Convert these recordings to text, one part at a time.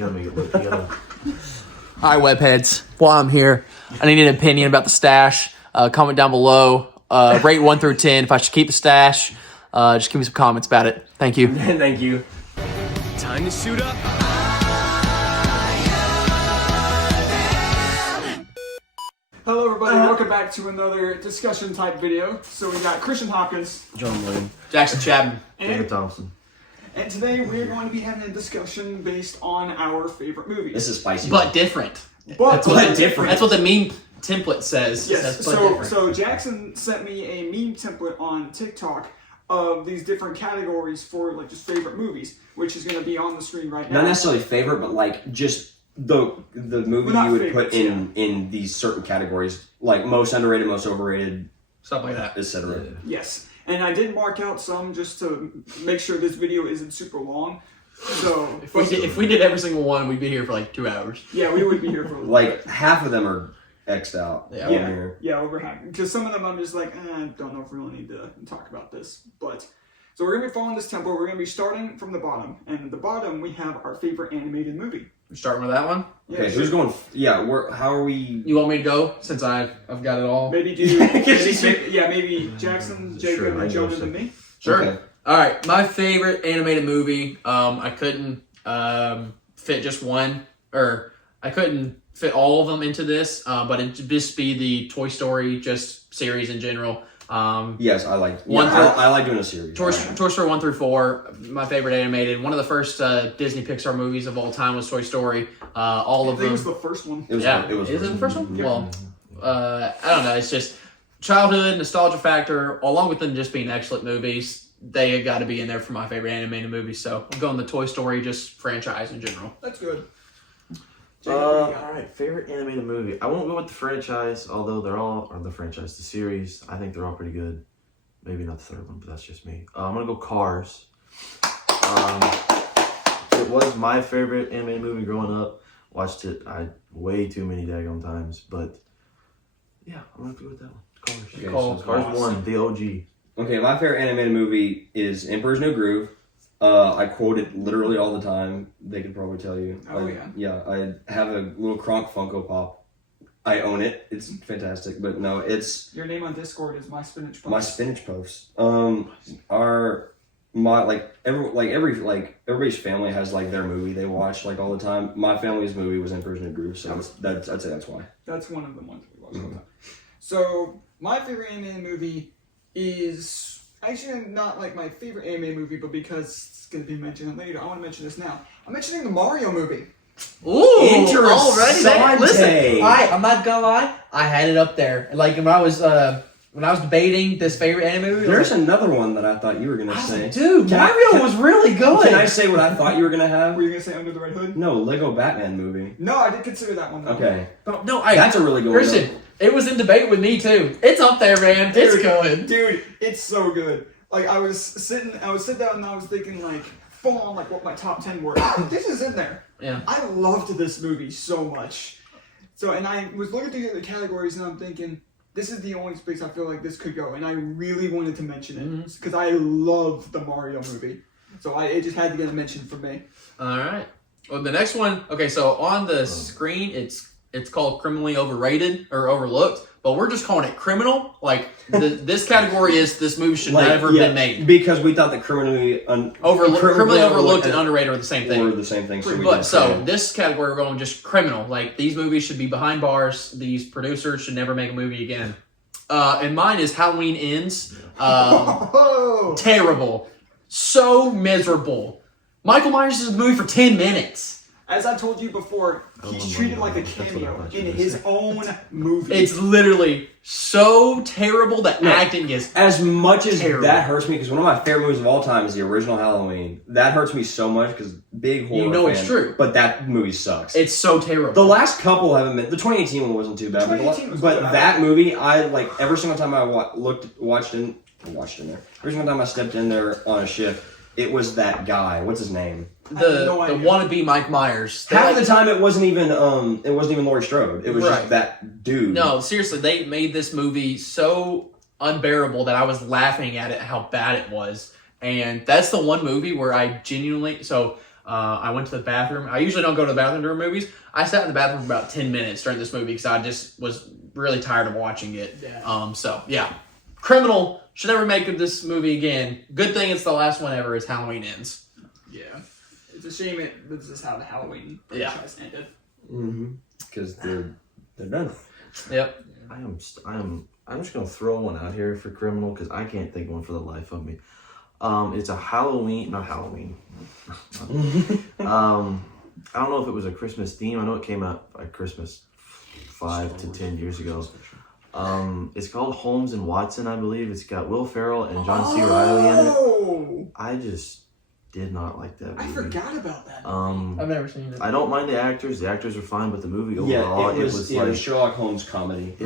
gotta make it look. You gotta. All right, webheads. While I'm here, I need an opinion about the stash. Comment down below. Rate 1 through 10 if I should keep the stash. Just give me some comments about it. Thank you. Thank you. Time to suit up. Hello everybody, welcome back to another discussion type video. So we got Christian Hopkins, John Logan, Jackson Chapman. David and, Thompson. and today we're going to be having a discussion based on our favorite movies. This is spicy. But different. But different. That's what the meme template says. Yes, That's but different. so Jackson sent me a meme template on TikTok of these different categories for like just favorite movies, which is going to be on the screen right now. Not necessarily favorite, but like just the movie Well, you would favorites, put in these certain categories, like most underrated, most overrated, Something like that. etc. Yes, and I did mark out some just to make sure this video isn't super long. So If we did every single one, we'd be here for like 2 hours. yeah, we would be here for a little Like bit. half of them are X'd out. Yeah. on Yeah, here. yeah, over half. Because some of them I'm just like, I don't know if we really need to talk about this. But so we're gonna be following this tempo. We're gonna be starting from the bottom, and at the bottom we have our favorite animated movie. We're starting with that one. Yeah, Okay, who's going? Yeah, how are we? You want me to go since I've got it all? Maybe do maybe Jackson, Jacob, Sure, I and go Jonah, and second. me. Sure. Okay. All right, my favorite animated movie. I couldn't fit just one, or I couldn't fit all of them into this. But it'd just be the Toy Story just series in general. Yes, I like. One Yeah, through- I like doing a series. Toy Story 1 through 4, my favorite animated. One of the first Disney Pixar movies of all time was Toy Story. All I of think it them. was the first one. It was. Yeah, It was. is it the first one? Yeah. Well, I don't know. It's just childhood nostalgia factor, along with them just being excellent movies. They have got to be in there for my favorite animated movies. So I'm going the Toy Story just franchise in general. That's good. Jacob, what do you got? All right, favorite animated movie. I won't go with the franchise, although the series. I think they're all pretty good. Maybe not the third one, but that's just me. I'm gonna go Cars. It was my favorite animated movie growing up. Watched it way too many daggone times, but yeah, I'm gonna go with that one. Cars. Okay, Cars. Cars 1, the OG. Okay, my favorite animated movie is Emperor's New Groove. I quote it literally all the time. They could probably tell you. Oh, yeah. Yeah, I have a little Kronk Funko Pop. I own it. It's fantastic, but no, it's Your name on Discord is My Spinach Post. my spinach posts. Everybody's family has like their movie they watch like all the time. My family's movie was Emperor's New Groove, so I'd say that's why. That's one of the ones we watched all the time. So my favorite animated movie is actually not like my favorite animated movie, but because it's going to be mentioned later, I want to mention this now. I'm mentioning the Mario movie. Ooh, Interessante. Listen, I'm not gonna lie. I had it up there. Like when I was debating this favorite anime movie, There's another one that I thought you were gonna say. dude, Mario was really good. Can I say what I thought you were gonna have? Were you going to say Under the Red Hood? No, Lego Batman movie. No, I did consider that one though. Okay, No, that's a really good one. Christian, it was in debate with me too. It's up there, man. It's good. Dude, it's so good. Like I was sitting down and I was thinking like full on like what my top 10 were. This is in there. Yeah. I loved this movie so much. So, and I was looking through the categories and I'm thinking, this is the only space I feel like this could go. And I really wanted to mention it because I love the Mario movie. So it just had to get a mention from me. All right. Well, the next one. Okay, so on the screen, it's called criminally overrated or overlooked, but we're just calling it criminal. Like this category is this movie should never been made. Because we thought that criminally overlooked and underrated are the same thing. Were the same thing. This category we're going just criminal. Like these movies should be behind bars. These producers should never make a movie again. And mine is Halloween Ends. Terrible. So miserable. Michael Myers is in the movie for 10 minutes. As I told you before, he's treated like a cameo in his own movie. It's literally so terrible that acting is as much as terrible. That hurts me because one of my favorite movies of all time is the original Halloween. That hurts me so much because big horror. You know fan, it's true. but that movie sucks. It's so terrible. The last couple haven't been. The 2018 one wasn't too bad, 2018 was but bad. that movie, I like every single time I watched in there. Every single time I stepped in there on a shift, it was that guy. What's his name? the wannabe Mike Myers. Half the time it wasn't even Laurie Strode. It was Right. just that dude. No, seriously, they made this movie so unbearable that I was laughing at it how bad it was. And that's the one movie where I genuinely I went to the bathroom. I usually don't go to the bathroom during movies. I sat in the bathroom for about 10 minutes during this movie because I just was really tired of watching it. Yeah. So, yeah. Criminal. Should never make this movie again. Good thing it's the last one ever. Is Halloween Ends. Yeah. It's a shame this is how the Halloween franchise ended. Because they're done. Yep. I'm just gonna throw one out here for criminal because I can't think of one for the life of me. It's a not Halloween. I don't know if it was a Christmas theme. I know it came out at Christmas 5 to 10 years ago. It's called Holmes and Watson, I believe. It's got Will Ferrell and John C. Reilly in it. I just did not like that movie. I forgot about that. I've never seen it. I don't mind the actors. The actors are fine, but the movie overall, it was like Sherlock Holmes comedy.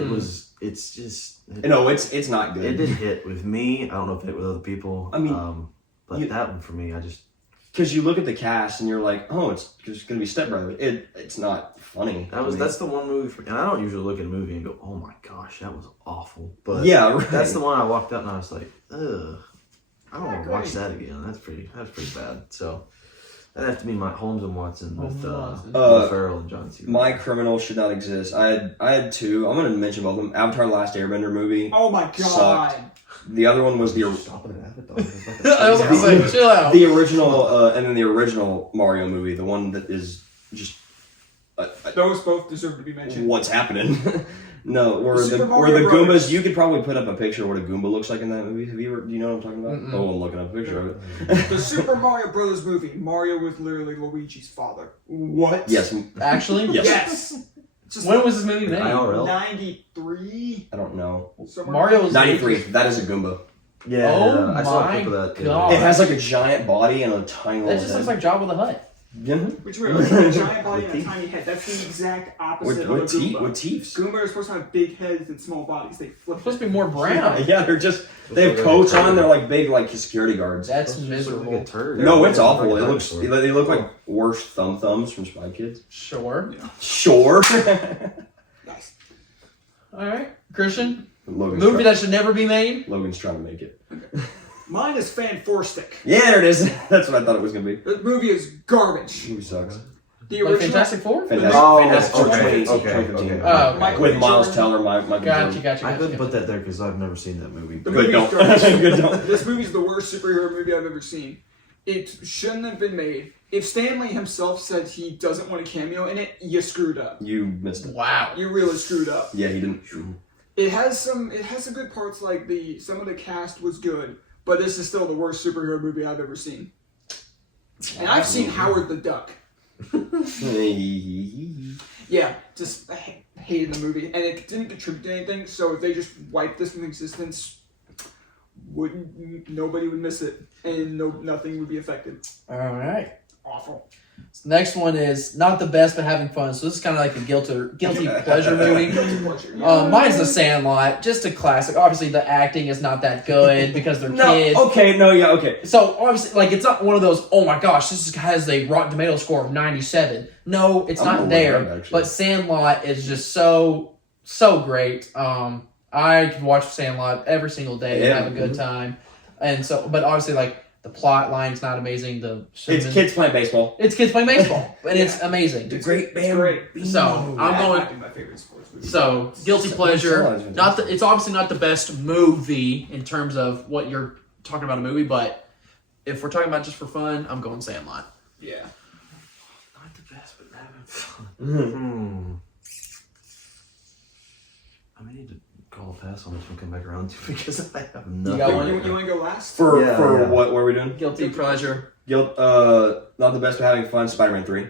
It's just No, it's not good. It didn't hit with me. I don't know if it hit with other people. I mean, but that one for me, I just because you look at the cast and you're like, oh, it's gonna be Step Brothers. It's not funny. that's the one movie and I don't usually look at a movie and go, oh my gosh, that was awful. But yeah, right. that's the one I walked out and I was like, ugh, I don't want to watch that again. That's pretty bad. So that'd have to be my Holmes and Watson with Will Ferrell and John C. My Criminal should not exist. I had two. I'm gonna mention both of them. Avatar: Last Airbender movie. Oh my god. Sucked. The other one was Stop it at Avatar. I was gonna say, chill out. the original, and then the original Mario movie, the one that is just Those both deserve to be mentioned. what's happening. No, where Super the Mario Goombas. Brothers. You could probably put up a picture of what a Goomba looks like in that movie. Do you know what I'm talking about? Oh, I'm looking up a picture of it. The Super Mario Brothers movie. Mario was literally Luigi's father. What? Yes. Actually? Yes. Yes. Just When was this movie made? IRL? 93. I don't know. Mario's 93. That is a Goomba. Yeah, Oh I saw a my clip of that. God. It has like a giant body and a tiny That little just head. looks like Jabba the Hutt. Which way? Like a giant body and a tiny head. That's the exact opposite of a Goomba. With teeth. Goomba are supposed to have big heads and small bodies. They flip. It's supposed to be more brown. Yeah, they have coats on. They're like big, like security guards. That's Like miserable. a turd. No, it's awful. Like a They look like worse thumbs from Spy Kids. Sure. Sure. Nice. Alright. Christian? Logan's Movie that should never be made? Logan's trying to make it. Mine is Fan Four Stick. Yeah, there it is. That's what I thought it was gonna be. The movie is garbage. Movie sucks. The Like original. Fantastic Four? Fantastic. Oh, Fantastic okay, 2018, okay, 2015. okay. Oh, okay. Michael With B. Miles Jordan. Teller, Michael Gotcha. Jordan. I couldn't put that there because I've never seen that movie. The Good, movie's don't. garbage. Good, don't. This movie's the worst superhero movie I've ever seen. It shouldn't have been made. If Stan Lee himself said he doesn't want a cameo in it, you screwed up. You missed it. Wow. You really screwed up. Yeah, he didn't. It has some good parts, like some of the cast was good, but this is still the worst superhero movie I've ever seen. And I've seen Howard the Duck. Yeah, just I hated the movie, and it didn't contribute to anything. So if they just wiped this from existence, nobody would miss it, and nothing would be affected. Alright. Awful. Next one is not the best, but having fun. So this is kind of like a guilty pleasure movie. Guilty pleasure. Mine's The Sandlot, just a classic. Obviously, the acting is not that good because they're kids. Okay. So obviously, like, it's not one of those. Oh my gosh, this has a Rotten Tomato score of 97. No, it's I'm not gonna there. look it up, actually. But Sandlot is just so great. I can watch Sandlot every single day and Yeah. have a good time. And so, but obviously, like, the plot line's not amazing. It's kids playing baseball. It's kids playing baseball, and it's amazing. The great It's band. great. So I'm That going. might be my favorite sports movie. So guilty pleasure. It's obviously not the best movie in terms of what you're talking about a movie, but if we're talking about just for fun, I'm going Sandlot. Yeah. Not the best, but having fun. I may need to call a pass on this one, come back around to because I have nothing. got one? You want to go last? For Yeah. what are we doing? Guilty pleasure. Not the best but having fun. Spider-Man 3.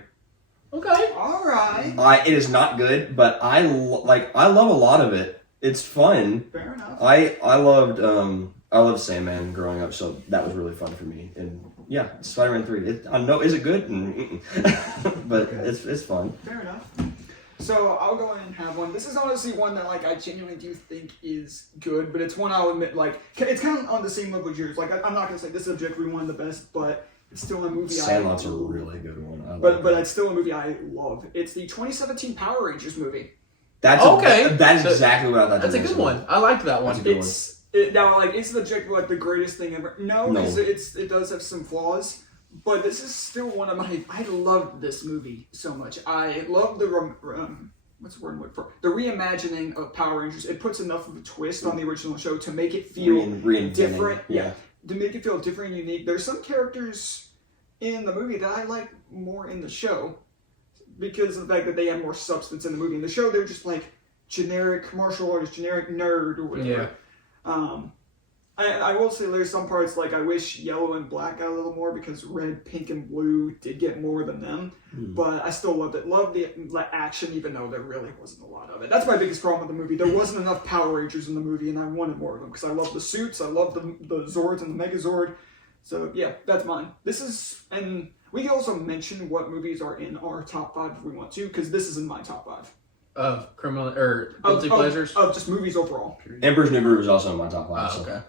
Okay. All right. It is not good, but I love a lot of it. It's fun. Fair enough. I loved Sandman growing up, so that was really fun for me. And yeah, Spider-Man 3. I know, is it good? But it's fun. Fair enough. So I'll go ahead and have one. This is honestly one that I genuinely do think is good, but it's one I'll admit it's kind of on the same level as yours. I'm not gonna say this is objectively one of the best, but it's still a movie. Sandlot's a really good one. But it's still a movie I love. It's the 2017 Power Rangers movie. That's okay. That's exactly what I thought. That's a good one. I liked that one. That's a good Now, is the objective the greatest thing ever? No, No. because it does have some flaws, But this is still one of my. I loved this movie so much. I love the what's the word I'm looking for? The reimagining of Power Rangers. It puts enough of a twist on the original show to make it feel different. Yeah. To make it feel different and unique. There's some characters in the movie that I like more in the show because of the fact that they have more substance in the movie. In the show, they're just like generic martial artist, generic nerd, or whatever. Yeah. I will say there's some parts like I wish yellow and black got a little more because red, pink, and blue did get more than them. But I still loved it. Loved the action, even though there really wasn't a lot of it. That's my biggest problem with the movie. There wasn't enough Power Rangers in the movie, and I wanted more of them because I love the suits, I love the Zords and the Megazord. So yeah, that's mine. This is, and we can also mention what movies are in our top 5 if we want to, because this is in my top 5. Of criminal or guilty pleasures? Of just movies overall. Emperor's New Groove is also in my top 5. Oh, okay.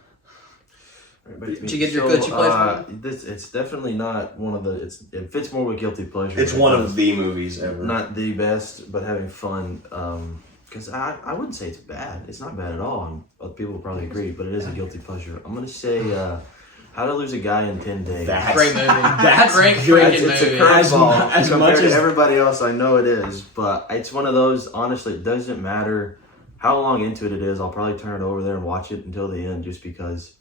Did you get your guilty pleasure? It's definitely not one of the. It fits more with guilty pleasure. It's one of the movies ever. Not the best, but having fun. Because I wouldn't say it's bad. It's not bad at all. And other people will probably agree, but it is a guilty pleasure. I'm gonna say How to Lose a Guy in 10 Days. Great movie. That's great freaking It's a movie. curveball As compared much to as- everybody else. I know it is, but it's one of those. Honestly, it doesn't matter how long into it is. I'll probably turn it over there and watch it until the end, just because.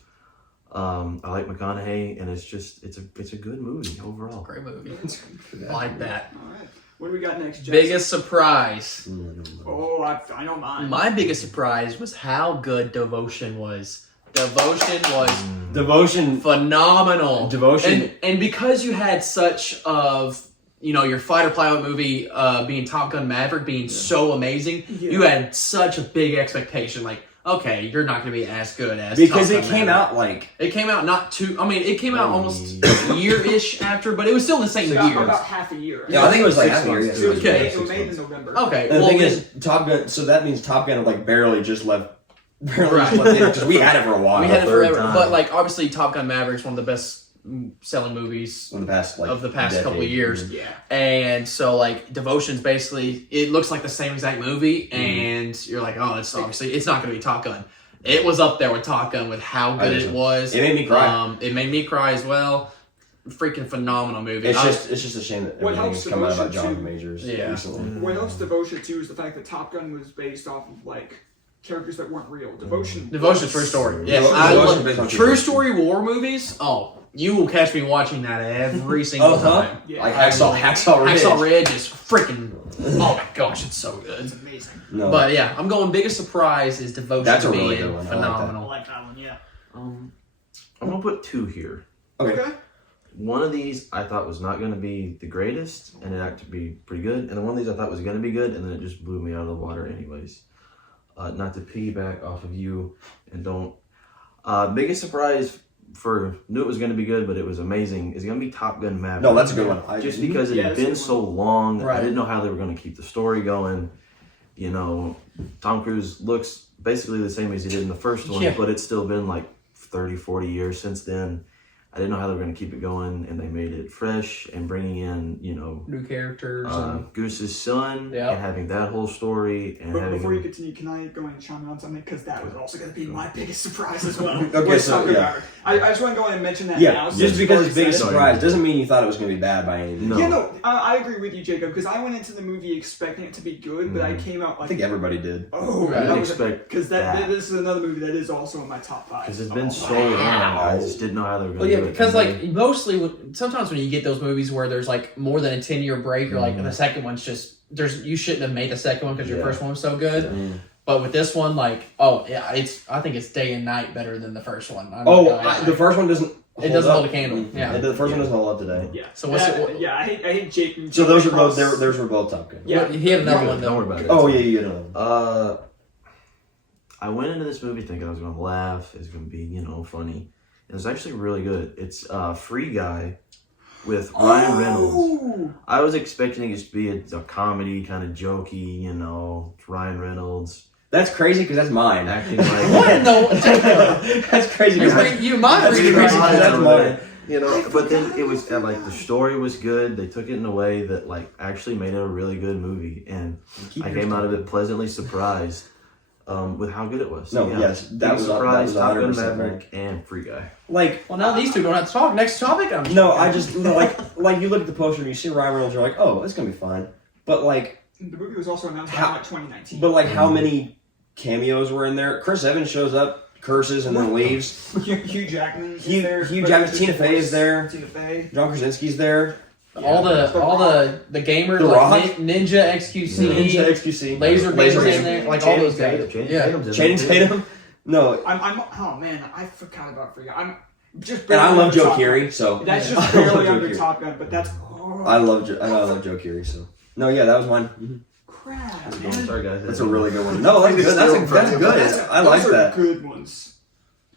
I like McConaughey, and it's a good movie overall. Great movie. I like that. All right. What do we got next, Jackson? Biggest surprise. Oh, I know mine. My biggest surprise was how good Devotion was. Devotion. Phenomenal. Devotion. And because you had such of, your fighter pilot movie being Top Gun Maverick being so amazing, you had such a big expectation. Like, okay, you're not going to be as good as Because Top it Gun came Maverick. out like... It came out not too... I mean, it came out almost a year-ish after, but it was still in the same So year. about half a year. Yeah, I think it was like half a year. It was Okay. made in November. Okay, And the well, thing then- is, Top Gun... So that means Top Gun like barely just left... Right. Because we had it for a while. we had it third forever. time. But, obviously, Top Gun Maverick's one of the best selling movies In the past, of the past decade. couple of years. Yeah. And so, Devotion's basically... It looks like the same exact movie, and you're like, oh, it's obviously... It's not going to be Top Gun. It was up there with Top Gun with how good it was. It made me cry. It made me cry as well. Freaking phenomenal movie. It's just a shame that What everything helps has come out about Devotion John too- Majors Yeah. recently. What helps Devotion too is the fact that Top Gun was based off of characters that weren't real. Devotion. True story. Yes, Devotion- I Devotion love based on true true story war movies. Oh, you will catch me watching that every single time. Yeah. Like Hacksaw Ridge. Hacksaw Ridge is freaking. Oh my gosh, it's so good. It's amazing. No. But yeah, I'm going. Biggest surprise is Devotion That's a being really good one. I like that. I phenomenal. like that one. Yeah. I'm gonna put 2 here. Okay. One of these I thought was not going to be the greatest, and it actually be pretty good. And then one of these I thought was going to be good, and then it just blew me out of the water anyways. Not to piggyback off of you, and don't. Biggest surprise knew it was going to be good, but it was amazing, is going to be Top Gun Maverick. No, that's a good one. Just because it Yeah, had that's a been good so long, Right. I didn't know how they were going to keep the story going. Tom Cruise looks basically the same as he did in the first one, Yeah. but it's still been 30, 40 years since then. I didn't know how they were going to keep it going, and they made it fresh and bringing in, New characters. Goose's son Yeah. and having that whole story. And But having before you continue, can I go and chime in on something? Because that was also going to be my biggest surprise as well. Okay, Let's so, talk yeah. about it. I just want to go and mention that Yeah, now. just since because you've it's biggest already said surprise doesn't mean you thought it was going to be bad by any means. No. it. Yeah, no, I agree with you, Jacob, because I went into the movie expecting it to be good, but I came out I think everybody did. oh, I didn't expect because that. this is another movie that is also in my top 5. because it's been so wow. long, I just didn't know how they were Well, going to yeah, do it. because And they- mostly sometimes when you get those movies where there's more than a 10-year break, or the second one's just you shouldn't have made the second one because your Yeah. first one was so good. But with this one, I think it's day and night better than the first one. The first one doesn't. It doesn't up. hold a candle. Yeah. The first one doesn't hold up today. Yeah. So what's it? Yeah, I hate Jake. So those are Cross. both. Those were both Top Gun. Yeah. He had another You're one good, don't worry though. about it. Oh yeah, you know. I went into this movie thinking I was going to laugh. It's going to be, funny. It was actually really good. It's Free Guy with Ryan Reynolds. Oh! I was expecting it to be a comedy, kind of jokey, Ryan Reynolds That's crazy because that's mine. acting like What in the? That's crazy. You might That's read crazy. it. That's mine. But then it was the story was good. They took it in a way that actually made it a really good movie, and I came out of it pleasantly surprised. with how good it was. No, yes, that was surprised. Top Gun 100% Maverick and Free Guy. Like, Well, now these two don't have to talk. Next topic. no, I just like you look at the poster and you see Ryan Reynolds, you're like, oh, it's gonna be fine. But like, The movie was also announced in like 2019. but like, how many cameos were in there? Chris Evans shows up, curses, and then leaves. Hugh Jackman is there. Hugh Jackman, Tina Fey is there. Tina Fey. John Krasinski's there. all the gamers The like Rock. Ninja XQC, Ninja XQC, Laser Gamer's Gamer. in there, like all those guys. Channing Tatum. No, I'm. Oh man, I forgot about Free Guy. I'm just. and I barely love under Joe Top Gun. Keery, so That's I just love barely Joe under Keery. Top Gun, but that's. I love Joe Keery. So no, yeah, that was mine. Crap, Oh, man. sorry guys. That's a really good one. No, that's good. That's good. I like Those are that. good ones.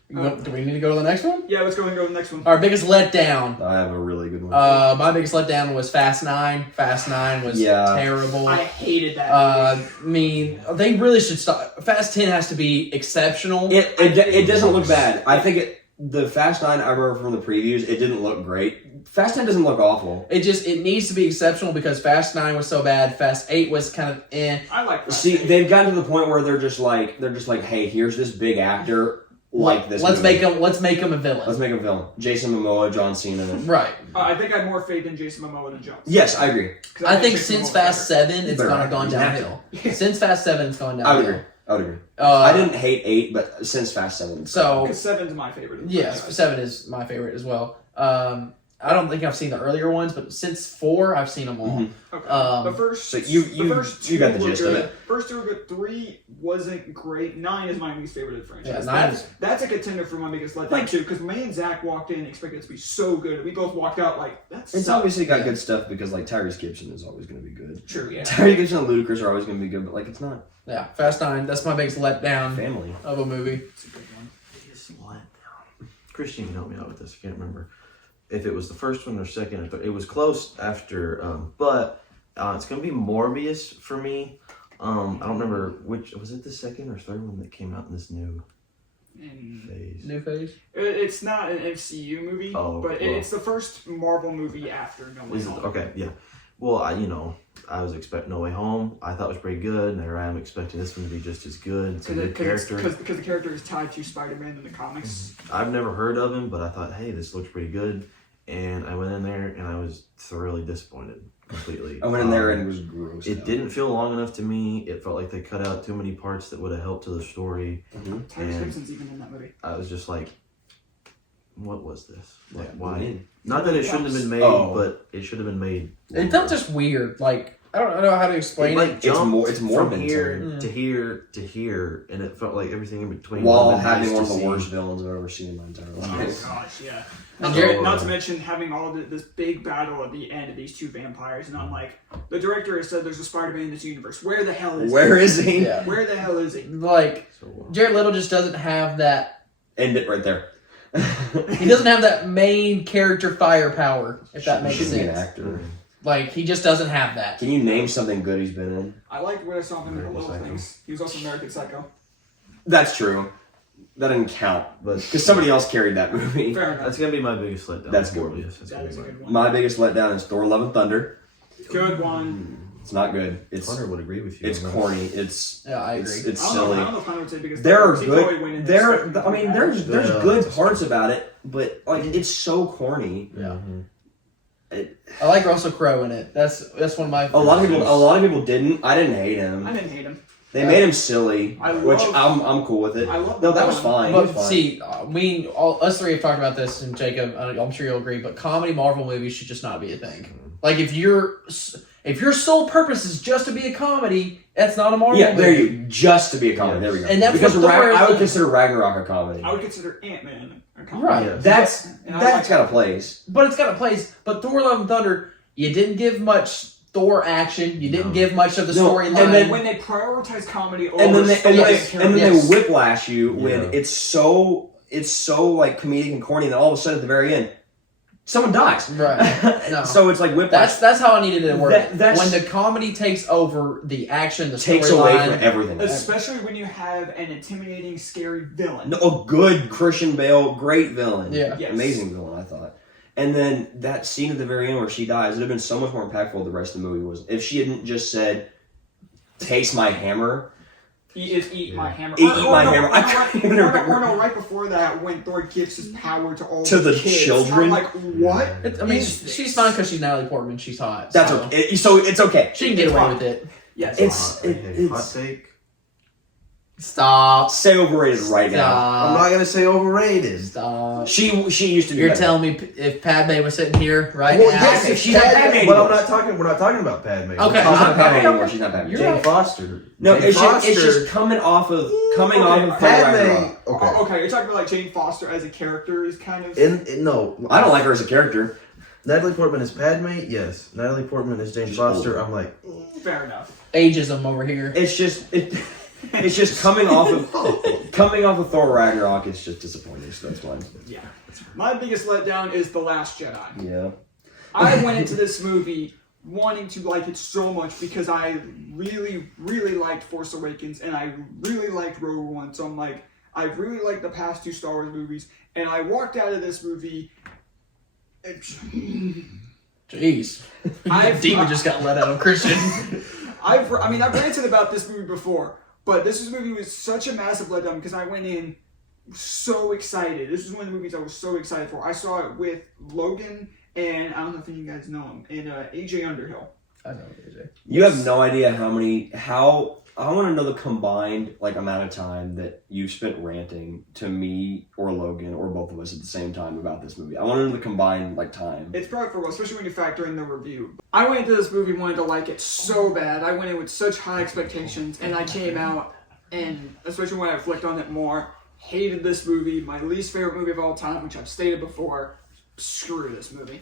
Do we need to go to the next one? Yeah, let's go and go to the next one. Our biggest letdown. I have a really good one. My biggest letdown was Fast 9. Fast 9 was terrible. I hated that. I mean, they really should stop. Fast 10 has to be exceptional. It doesn't look bad. I think the Fast 9 I remember from the previews. It didn't look great. Fast 10 doesn't look awful. It needs to be exceptional because Fast 9 was so bad. Fast 8 was kind of eh. I like Fast See, 8. they've gotten to the point where they're just like, hey, here's this big actor like this. Let's movie. make him a villain. Let's make him a villain. Jason Momoa, John Cena. Right. I think I have more faith in Jason Momoa than Jones. Yes, I agree. I think Jason since Momoa's Fast better. 7, it's Better. kind of gone downhill. Since Fast 7, it's gone I would downhill. agree. I didn't hate 8, but since Fast 7. So Because 7's my favorite. of the yes, franchise. 7 is my favorite as well. I don't think I've seen the earlier ones, but since 4, I've seen them all. Okay. Um, the first, so you first got the two were gist of good. it. First 2 were good. 3 wasn't great. 9 is my least favorite of the franchise. Yeah, 9 that's a contender for my biggest letdown too. Because me and Zach walked in expecting it to be so good. We both walked out like that's. It's obviously got good stuff because like Tyrese Gibson is always going to be good. true. Yeah. Tyrese Gibson and Ludacris are always going to be good, but like it's not Yeah, Fast 9. That's my biggest letdown family. of a movie. It's a good one. Biggest letdown. Christian can help me out with this. I can't remember if it was the first one or second or third. It was close after, but it's gonna be Morbius for me. I don't remember which was it, the second or third one that came out in this new phase. New phase? It's not an MCU movie, Oh, but well. it's the first Marvel movie after No Way Is it, Home. okay, yeah. Well, I was expecting No Way Home. I thought it was pretty good, and here I am expecting this one to be just as good. It's a good character. Because the character is tied to Spider-Man in the comics. I've never heard of him, but I thought, hey, this looks pretty good. And I went in there, and I was thoroughly disappointed, completely. I went in there and it was gross. It didn't feel long enough to me. It felt like they cut out too many parts that would have helped to the story. Tyrese And- Gibson's even in that movie. I was just like, what was this? Like, Yeah, why? mean? Not that it shouldn't have been made, Oh. but it should have been made. It felt just weird. Like, I don't know how to explain It, it. like, jumped it's more from than here time. to here to here, and it felt like everything in between. While would've been having nice one of to the see. worst villains I've ever seen in my entire Oh life. gosh, yeah. And Not to mention having all this big battle at the end of these two vampires, and I'm like, the director has said there's a Spider-Man in this universe. Where the hell is Where he? is he? Yeah. Where the hell is he? Like, So, Jared Leto just doesn't have that. End it right there. He doesn't have that main character firepower, if that makes Should be an sense. actor. Like, he just doesn't have that. Can you name something good he's been in? I liked what I saw him in the American little Psycho. things. He was also American Psycho. That's true. That didn't count. but Because somebody else carried that movie. Fair enough. that's gonna be my biggest letdown. That's good. Morbius. That's That gonna is be a my- good one. My biggest letdown is Thor: Love and Thunder. Good one. It's not good. It's Hunter would agree with you. it's on that. corny. It's Yeah, I agree. It's I don't silly. know if I would say biggest. There are letdown, 'cause he probably went good. into There, expecting I mean, to be there's Yeah. good parts about it, but like it's so corny. Yeah. It, I like Russell Crowe in it. That's one of my. a lot of people didn't. I didn't hate bad. him. I didn't hate him. They made him silly, I which love- I'm cool with it. I love No, the that was villain. fine. It was But fine. see, us three have talked about this, and Jacob, I'm sure you'll agree. But comedy Marvel movies should just not be a thing. Like if your sole purpose is just to be a comedy, that's not a Marvel Yeah, movie. there you just to be a comedy. Yes. There we go. And that's because what Thor is I would doing. consider Ragnarok a comedy. I would consider Ant-Man a comedy. Right. Yes. That's And I that's like- got a place. But it's got a place. But Thor: Love and Thunder, you didn't give much Thor action. You didn't No. give much of the No, storyline. and then- When they prioritize comedy over And then Yes. they Yes. whiplash you when Yeah. it's so like comedic and corny, and then all of a sudden at the very end, someone dies. Right. No. So it's like whiplash That's how I needed it to work. That's- When the comedy takes over the action, the takes away from storyline. everything. Especially when you have an intimidating, scary villain. No, a good Christian Bale, great villain. Yeah. Yes. Amazing villain, I thought. And then that scene at the very end where she dies, it'd have been so much more impactful the rest of the movie was. If she hadn't just said, taste my hammer. Eat My Hammer. Eat My Hammer. I can't even remember. Or no, right before that, when Thor gives his power to all To the kids. children? I'm like, what? I mean, she's fine because she's Natalie Portman. She's hot. That's so okay. So it's okay. She can get away with it. Yes. It's hot take. Stop. say overrated right now. I'm not gonna say overrated. Stop. She used to be. You're better. telling me if Padme was sitting here right Well, now? yes, she's not Padme But anymore. we're not talking about Padme. Okay. She's not Padme anymore. She's not Padme. You're Jane right. Foster. No, Jane it's just coming off of Thor Ragnarok. Padme. Okay. Okay, you're talking about like Jane Foster as a character is kind of. No, I don't like her as a character. Natalie Portman is Padme. Yes, Natalie Portman is Jane She's Foster. older. I'm like, Fair enough. Ageism over here. It's just coming off of Thor Ragnarok. It's just disappointing. So that's fine. Yeah. My biggest letdown is The Last Jedi. Yeah. I went into this movie wanting to like it so much because I really, really liked Force Awakens and I really liked Rogue One. So I'm like, I really liked the past two Star Wars movies, and I walked out of this movie. Jeez. Demon just got let out of Christian. I've ranted about this movie before, but this movie was such a massive letdown because I went in so excited. This is one of the movies I was so excited for. I saw it with Logan and I don't know if any of you guys know him, and AJ Underhill. I know AJ. You have no idea how I want to know the combined amount of time that you spent ranting to me or Logan or both of us at the same time about this movie. I want to know the combined time. It's probably especially when you factor in the review. I went into this movie wanting to like it so bad. I went in with such high expectations, and I came out, and especially when I reflect on it more, hated this movie. My least favorite movie of all time, which I've stated before. Screw this movie.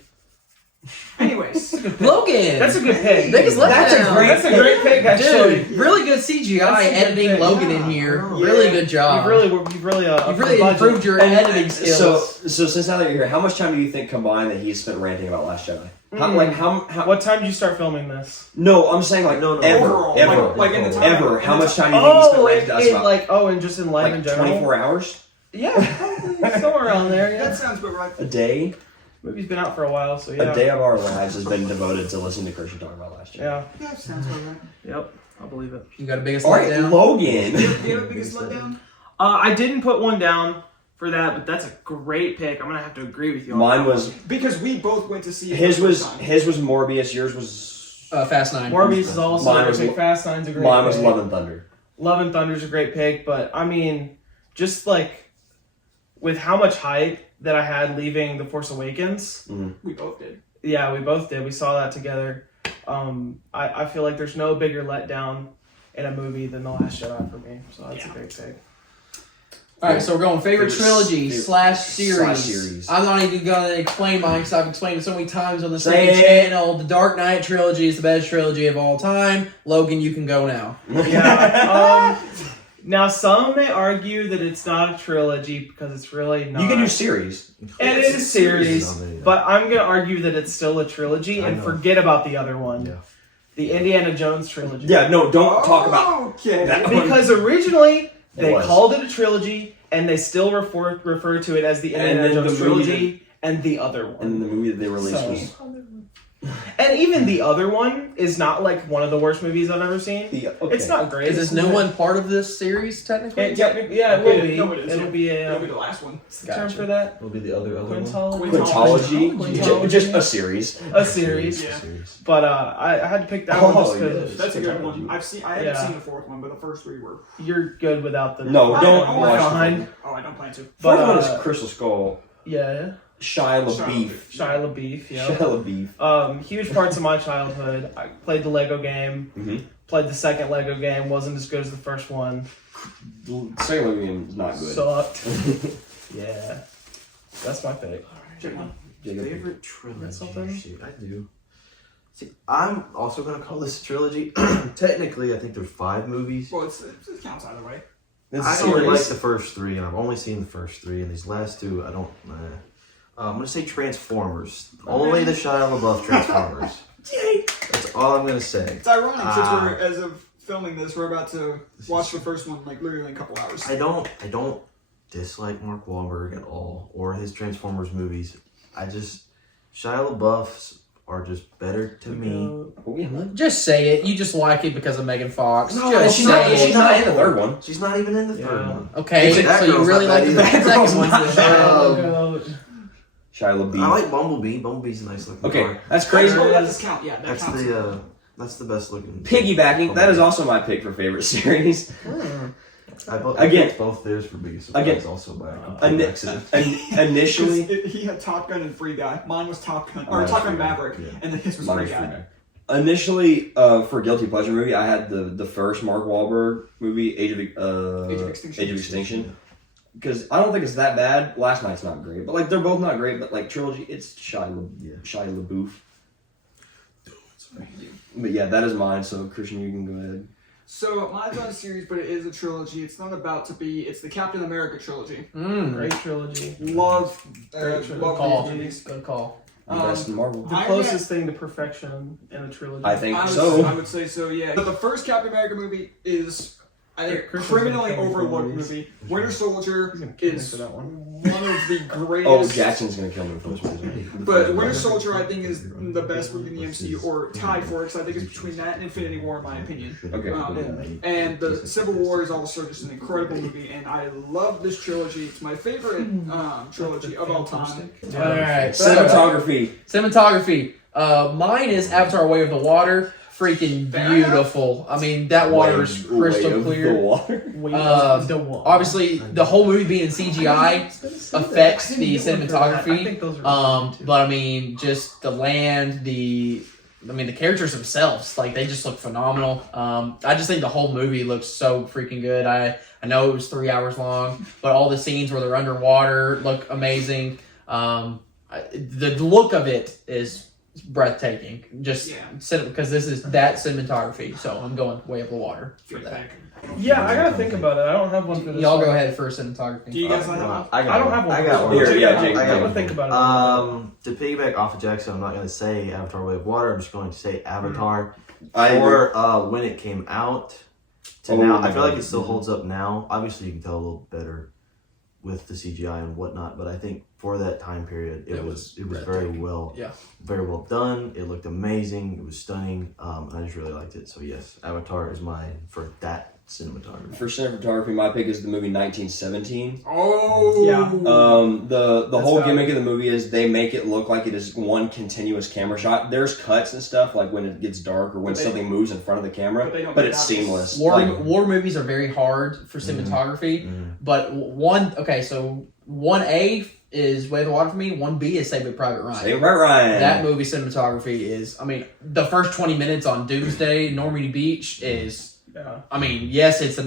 Anyways, Logan. That's a good pick. Biggest letdown. That's a great pick, actually. Dude, really good CGI That's a good editing pick. Logan in here. Really good job. You've really improved your editing skills. So since now that you're here, how much time do you think combined that he's spent ranting about Last Jedi? How What time did you start filming this? No, I'm saying No, ever, overall, ever, like in the time- ever. in How the much time- time do you think he spent ranting to us about? and just in life in general. 24 hours? Yeah, probably somewhere around there. that Yeah, sounds about right. A day? movie's been out for a while, so yeah. A day of our lives has been devoted to listening to Christian talk about Last Jedi. Yeah. Yeah, that sounds about right. Yep. I'll believe it. You got a biggest All right, letdown? Logan. Do you have a biggest letdown? I didn't put one down for that, but that's a great pick. I'm gonna have to agree with you. On Mine that was Because we both went to see it. his the was first time. his was Morbius. Yours was Fast 9. one. Morbius is also Mine a was great pick. Fast 9's a great mine was pick. Love and Thunder. Love and Thunder's a great pick, but I mean, just with how much hype that I had leaving The Force Awakens, We both did. yeah, we both did. We saw that together. I feel like there's no bigger letdown in a movie than The Last Jedi for me, so that's a great pick. Alright, so we're going favorite trilogy favorite- /series. slash series. I'm not even going to explain mine because I've explained it so many times on the Say second it. channel. The Dark Knight trilogy is the best trilogy of all time. Logan, you can go now. Yeah. Now, some may argue that it's not a trilogy because it's really not. You can do series. And it is a series, on it, yeah. but I'm going to argue that it's still a trilogy I and know. forget about the other one. Yeah. The Indiana Jones trilogy. Yeah, no, don't talk about Okay. that one. Because originally, they was. called it a trilogy, and they still refer to it as the And Indiana then Jones the movie trilogy and the other one. And the movie that they released So- was And even the other one is not one of the worst movies I've ever seen. okay. It's not great. Is this no one part of this series, technically? Yeah, it will be. No, it is. It'll be It'll a be the last one. term Gotcha. for that. Will be the other one. Quintology. Quintology. Just a series. A series. Yeah. Series. But I had to pick that one just Oh, because yeah. That's a good one. I haven't Yeah. seen the fourth one, but the first three were. you're good without the. No, don't I- watch Fine. the Oh, I don't plan to. fourth But, one is Crystal Skull. Yeah. Shia LaBeouf. Shia LaBeouf. Yeah. Shia LaBeouf. Huge parts of my childhood. I played the Lego game. Mhm. Played the second Lego game. Wasn't as good as the first one. The second Lego game is not good. Sucked. Yeah. That's my pick. Jacob. Favorite trilogy? something? Shit, I do. See, I'm also gonna call this a trilogy. Technically, I think there's 5 movies. Well, it counts either way. It's I a only like series. the first 3, and I've only seen the first 3, and these last 2, I don't. I'm gonna say Transformers. Only the Shia LaBeouf Transformers. That's all I'm gonna say. It's ironic since we're, as of filming this, we're about to watch the first one literally in a couple hours. I don't dislike Mark Wahlberg at all or his Transformers movies. I just Shia LaBeouf's are just better to me. Oh, yeah, look. Just say it. You just like it because of Megan Fox. No, just she's say it. not in the third one. She's not even in the third Yeah. one. Okay, Hey, that so you girl's really not like the bad second either. one. Shia LaBeouf. I like Bumblebee. Bumblebee's a nice looking Okay, car. that's crazy. Oh, that does count. Yeah, that That's counts. that's the best looking. Piggybacking, that is also my pick for favorite series. Again- it's both theirs for biggest again- surprise also by a Ini- complete accident. Initially, He had Top Gun and Free Guy. Mine was Top Gun, or Mine's Top Gun Free Guy, Maverick, yeah. and then his was mine Free was Free Guy. Guy. Initially, for guilty pleasure movie, I had the first Mark Wahlberg movie, Age of Extinction. Because I don't think it's that bad. Last Night's not great, but like they're both not great. But like trilogy, it's Shia LaBeouf. But yeah, that is mine. So Christian, you can go ahead. So mine's not a series, but it is a trilogy. It's not about to be. It's the Captain America trilogy. Great trilogy. Love, Great trilogy. love Call. these movies. Good call. The best in Marvel. The I closest thing to perfection in a trilogy. I think I so. would say so. Yeah. But the first Captain America movie is, I think, Christian's criminally gonna kill me for overlooked movies. movie. Winter Soldier He's gonna kill me is for that one. one of the greatest. Oh, Jackson's gonna kill me for this movie. But Winter Soldier, I think, is the best movie in the MCU, or tied for it, because I think it's between that and Infinity War, in my opinion. Okay. And the Civil War is also just an incredible movie, and I love this trilogy. It's my favorite trilogy of all time. All right. Cinematography. Cinematography. Mine is Avatar: Way of the Water. Freaking beautiful. I mean, that water is crystal clear. The water. Obviously, the whole movie being in CGI affects the cinematography. But I mean, just the land, the characters themselves, like they just look phenomenal. I just think the whole movie looks so freaking good. I know it was 3 hours long, but all the scenes where they're underwater look amazing. The look of it is breathtaking. Just because this is that cinematography. So I'm going Way of the Water for that. Yeah, I gotta think about it. I don't have one for this. Y'all one. go ahead for cinematography. Do you guys not have one? I don't have one. I got for one. this Here, yeah, Jake, I'm I got gonna one. think about it. To piggyback off of Jackson, I'm not going to say Avatar: Way of Water. I'm just going to say Avatar. I Or when it came out to now, I feel like it still holds up now. Obviously, you can tell a little better with the CGI and whatnot, but I think for that time period, it was very well done. It looked amazing. It was stunning. And I just really liked it. So yes, Avatar is mine for that cinematography. For cinematography, my pick is the movie 1917. Oh, Yeah. The whole gimmick of the movie is they make it look like it is one continuous camera shot. There's cuts and stuff like when it gets dark or when something moves in front of the camera, but it's seamless. War movies are very hard for cinematography, but 1A is Way of the Water for me. 1B is Saving Private Ryan. Saving Private Ryan. That movie cinematography is, the first 20 minutes on Doomsday, Normandy Beach is. Yes, it's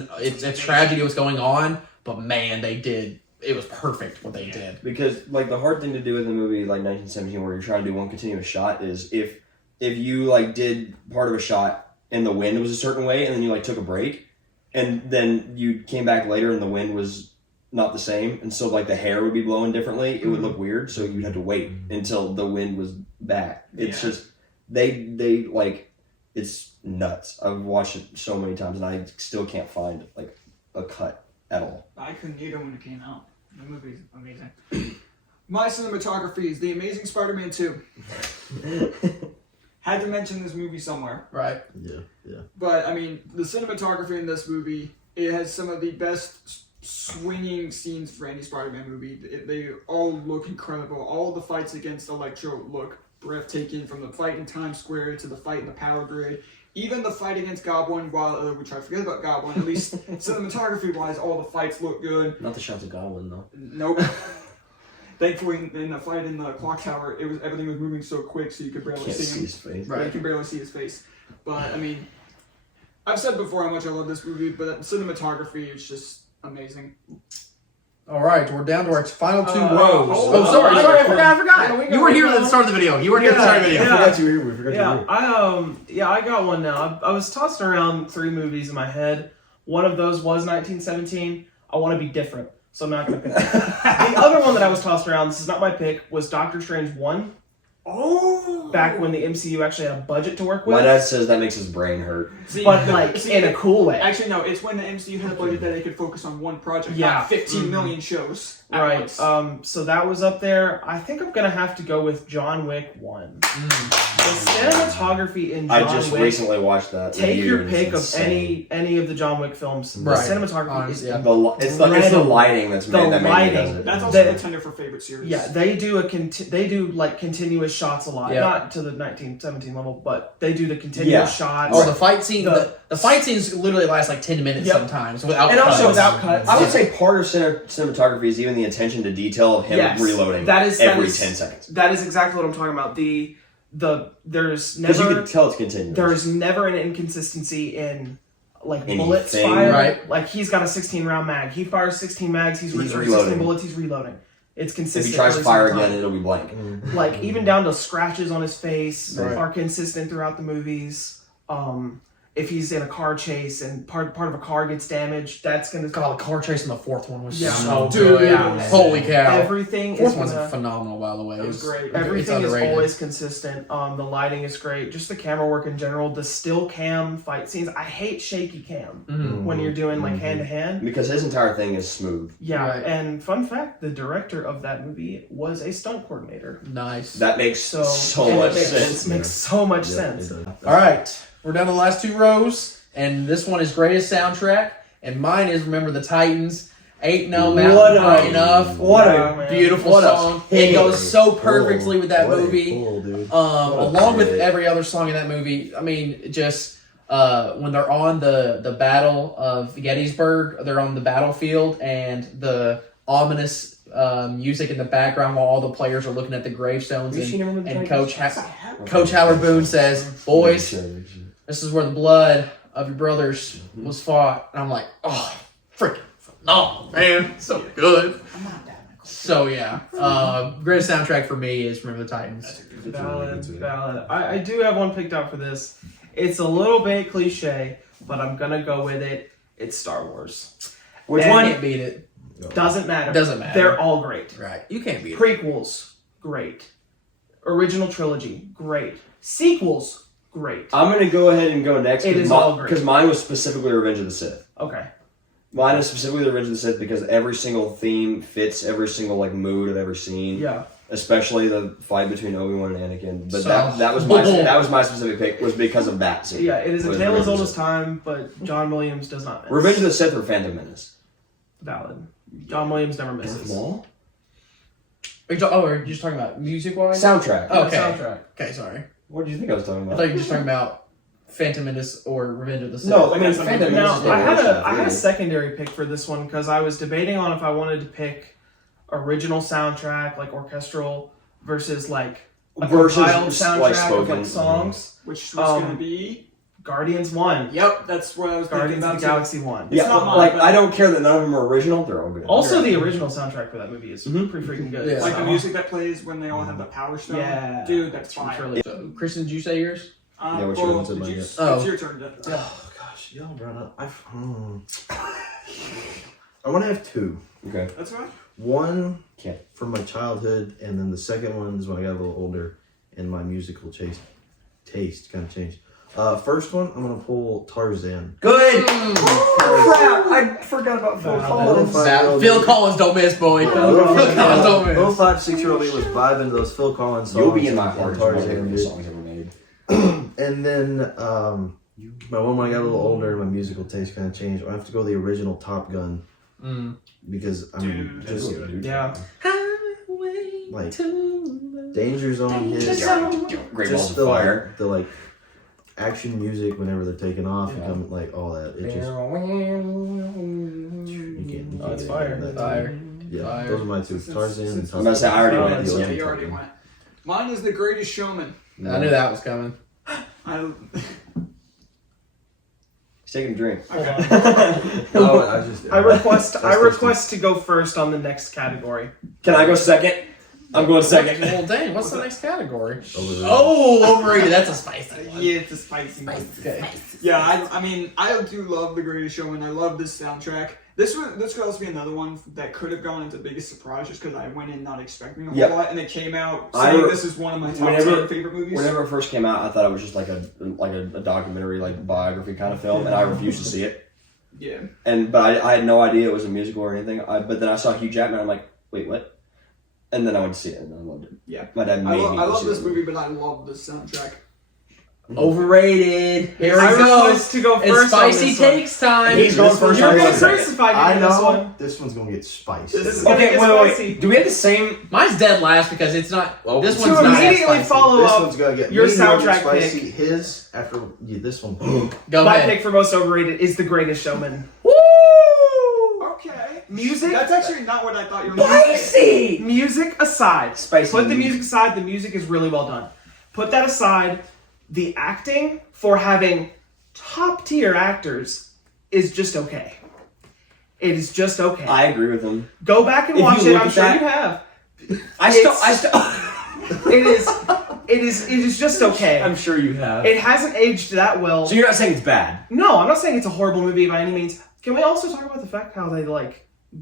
a tragedy what's going on, but man, it was perfect what they did. Because like the hard thing to do with a movie like 1917 where you're trying to do one continuous shot is if you like did part of a shot and the wind was a certain way and then you like took a break and then you came back later and the wind was not the same and so like the hair would be blowing differently, it would look weird, so you'd have to wait until the wind was back. It's just they like it's nuts. I've watched it so many times and I still can't find like a cut at all. I couldn't either when it came out. The movie's amazing. My cinematography is The Amazing Spider-Man 2. Had to mention this movie somewhere. Right. Yeah. But the cinematography in this movie, it has some of the best swinging scenes for any Spider-Man movie. They all look incredible. All the fights against Electro look breathtaking, from the fight in Times Square to the fight in the Power Grid. Even the fight against Goblin, while we try to forget about Goblin, at least cinematography-wise, all the fights look good. Not the shots of Goblin though. Nope. Thankfully, in the fight in the clock tower, everything was moving so quick, so you could barely see him. His face. Right. You can barely see his face. But I've said before how much I love this movie, but cinematography is just amazing. All right, we're down to our final two rows. sorry, I forgot. You were here at the start of the video. I forgot you were here. We forgot you were here. I got one now. I was tossing around 3 movies in my head. One of those was 1917. I want to be different, so I'm not going to pick that. The other one that I was tossing around, this is not my pick, was Doctor Strange 1. Oh. Back when the MCU actually had a budget to work with. My dad says that makes his brain hurt. See, But like in a cool way. Actually, no. It's when the MCU had a budget that they could focus on one project, Yeah. not 15 million shows. at Right. once. So that was up there. I think I'm gonna have to go with John Wick 1. The cinematography in John I just Wick. recently watched that. Take your It's pick of insane. any of the John Wick films. The Right. cinematography is Yeah. It's the lighting that's The made that lighting. does it. That's also The- a contender for favorite series. Yeah, they do they do like continuous shots a lot, Yeah. not to the 1917 level, but they do the continuous shots. Oh, the fight scene. The- The fight scenes literally last like 10 minutes Yep. sometimes without And also cuts. without cuts. I would say part of cinematography is even the attention to detail of him Yes, reloading that is every 10 seconds. That is exactly what I'm talking about. There's Because you never can tell it's continuous. there is never an inconsistency in like Anything. bullets fired. Right. Like he's got a 16 round mag. He fires 16 mags. He's He's or reloading. 16 bullets. He's reloading. It's If consistent. he tries to every fire single again, time. it'll be blank. Like even down to scratches on his face Right. are consistent throughout the movies. If he's in a car chase and part of a car gets damaged, that's gonna God, the car chase in the fourth one was Yeah. so Dude, good. yeah. Holy cow. everything Fourth is one's gonna, phenomenal, by the way. That was great. It's everything is underrated. always consistent. The lighting is great. Just the camera work in general. The still cam fight scenes. I hate shaky cam Mhm. when you're doing like hand to hand. Because his entire thing is smooth. Yeah, Right. and fun fact: the director of that movie was a stunt coordinator. Nice. That makes So, so and much it sense. makes so much sense. All right, we're down to the last two rows, and this one is greatest soundtrack, and mine is Remember the Titans. Ain't no What mountain a- high enough. What Yeah, a man. Beautiful What a song. hit. It goes so perfectly with that What a movie. fool, dude. Along with hit. every other song in that movie. I mean, just when they're on the Battle of Gettysburg, they're on the battlefield, and the ominous music in the background while all the players are looking at the gravestones, Have you seen Remember the and Titans? Coach Howard Boone says, "Boys, this is where the blood of your brothers was fought." And I'm like, oh, freaking phenomenal, man. So good. So, yeah. Greatest soundtrack for me is Remember the Titans. Valid. I do have one picked out for this. It's a little bit cliche, but I'm gonna go with it. It's Star Wars. Which And one? Can't beat it. Doesn't matter. Doesn't matter. They're all great. Right. You can't beat it. Prequels, great. Original trilogy, great. Sequels, great. I'm going to go ahead and go next It is all great. because mine was specifically Revenge of the Sith. Okay. Mine is specifically the Revenge of the Sith because every single theme fits every single like mood I've ever seen. Yeah. Especially the fight between Obi-Wan and Anakin. But So- that was my specific pick was because of that scene. Yeah, it is a Was tale Revenge as of old the as Sith. time, but John Williams does not miss. Revenge of the Sith or Phantom Menace? Valid. John Williams never misses. Maul? Are you just talking about music-wise? Soundtrack. Oh, okay. Soundtrack. Okay, sorry. What did you think I was talking I about? thought you were just talking about Phantom Menace or Revenge of the Sith. No, I mean That's Phantom amazing. Menace. Now, is I had a really. secondary pick for this one because I was debating on if I wanted to pick original soundtrack, like orchestral, versus like a Versus, compiled like, soundtrack of spoken. like songs. Which was Um, going to be. Guardians 1. Yep, that's what I was thinking Guardians of about. the Galaxy 1. Yeah, not but, mine, like but- I don't care that none of them are original. They're all good. Also, the original soundtrack for that movie is Mhm. pretty freaking good. Yeah. Like the So- music that plays when they all have the power stone. Yeah. Dude, that's From fire. Trilogy. So, Kristen, did you say yours? Yeah, what's your Well, answer, did Mike? you, Oh. It's your turn. Jeff. Oh gosh, y'all brought up. I want to have two. Okay. That's right. One Okay. from my childhood, and then the second one is when I got a little older, and my musical taste kind of changed. First one, I'm gonna pull Tarzan. Good. Crap! I forgot about Phil Collins. Phil Collins don't miss, boy. Phil Collins don't miss. Little 5-6-year-old me was vibing to those Phil Collins songs. You'll be in my and heart. It's one of the Tarzan, greatest dude. songs ever made. And then my one when I got a little older, my musical taste kind of changed. I have to go the original Top Gun because I mean, Dude, just Yeah. like Danger Zone hits, Great Balls just of the Fire. like, the like action music whenever they're taking off and coming like all that. It just you can't. Oh, it's get fire. into that. Fire. Yeah, Fire. those are my two. Tarzan and Top I'm gonna say I already Gun. went. The so- Yeah, original you Top already Gun. went. Mine is The Greatest Showman. I knew that was coming. He's taking a drink. Oh, I just. I request That's to go first on the next category. Can I go second? I'm going second. Well, dang, what's the next category? Overrated. Oh, overrated. That's a spicy one. Yeah, it's a spicy one. Okay. Yeah, I mean, I do love The Greatest Showman. I love this soundtrack. This could also be another one that could have gone into biggest surprise just because I went in not expecting a whole Yep. lot, and it came out saying this is one of my top 10 favorite movies. Whenever it first came out, I thought it was just like a documentary, like biography kind of film, and I refused to see it. Yeah. But I had no idea it was a musical or anything. But then I saw Hugh Jackman, I'm like, wait, what? And then I went to see it, and I loved it. Yeah. My dad made me I go love see this it. movie, but I love the soundtrack. Overrated. Here we I go. refuse to go It's first. on spicy this one. takes time. He's going This one- first. You're I gonna was second. crucify me I in this know one. this one's gonna get spicy. This is gonna Okay, get wait. spicy. Do we have the same? Mine's dead last because it's not. Well, this to one's not as immediately spicy. follow This up one's gonna get your medium soundtrack spicy. pick. His after this one. Go My ahead. pick for most overrated is The Greatest Showman. Woo! Okay. Music. That's actually not what I thought you were going to say. Spicy. Music aside. Spicy. Put the music aside. The music is really well done. Put that aside. The acting for having top tier actors is just okay. It is just okay. I agree with him. Go back and If watch you it. look I'm at sure that- you have. I still. It is just okay. I'm sure you have. It hasn't aged that well. So you're not saying it's bad? No, I'm not saying it's a horrible movie by any means. Can we also talk about the fact how they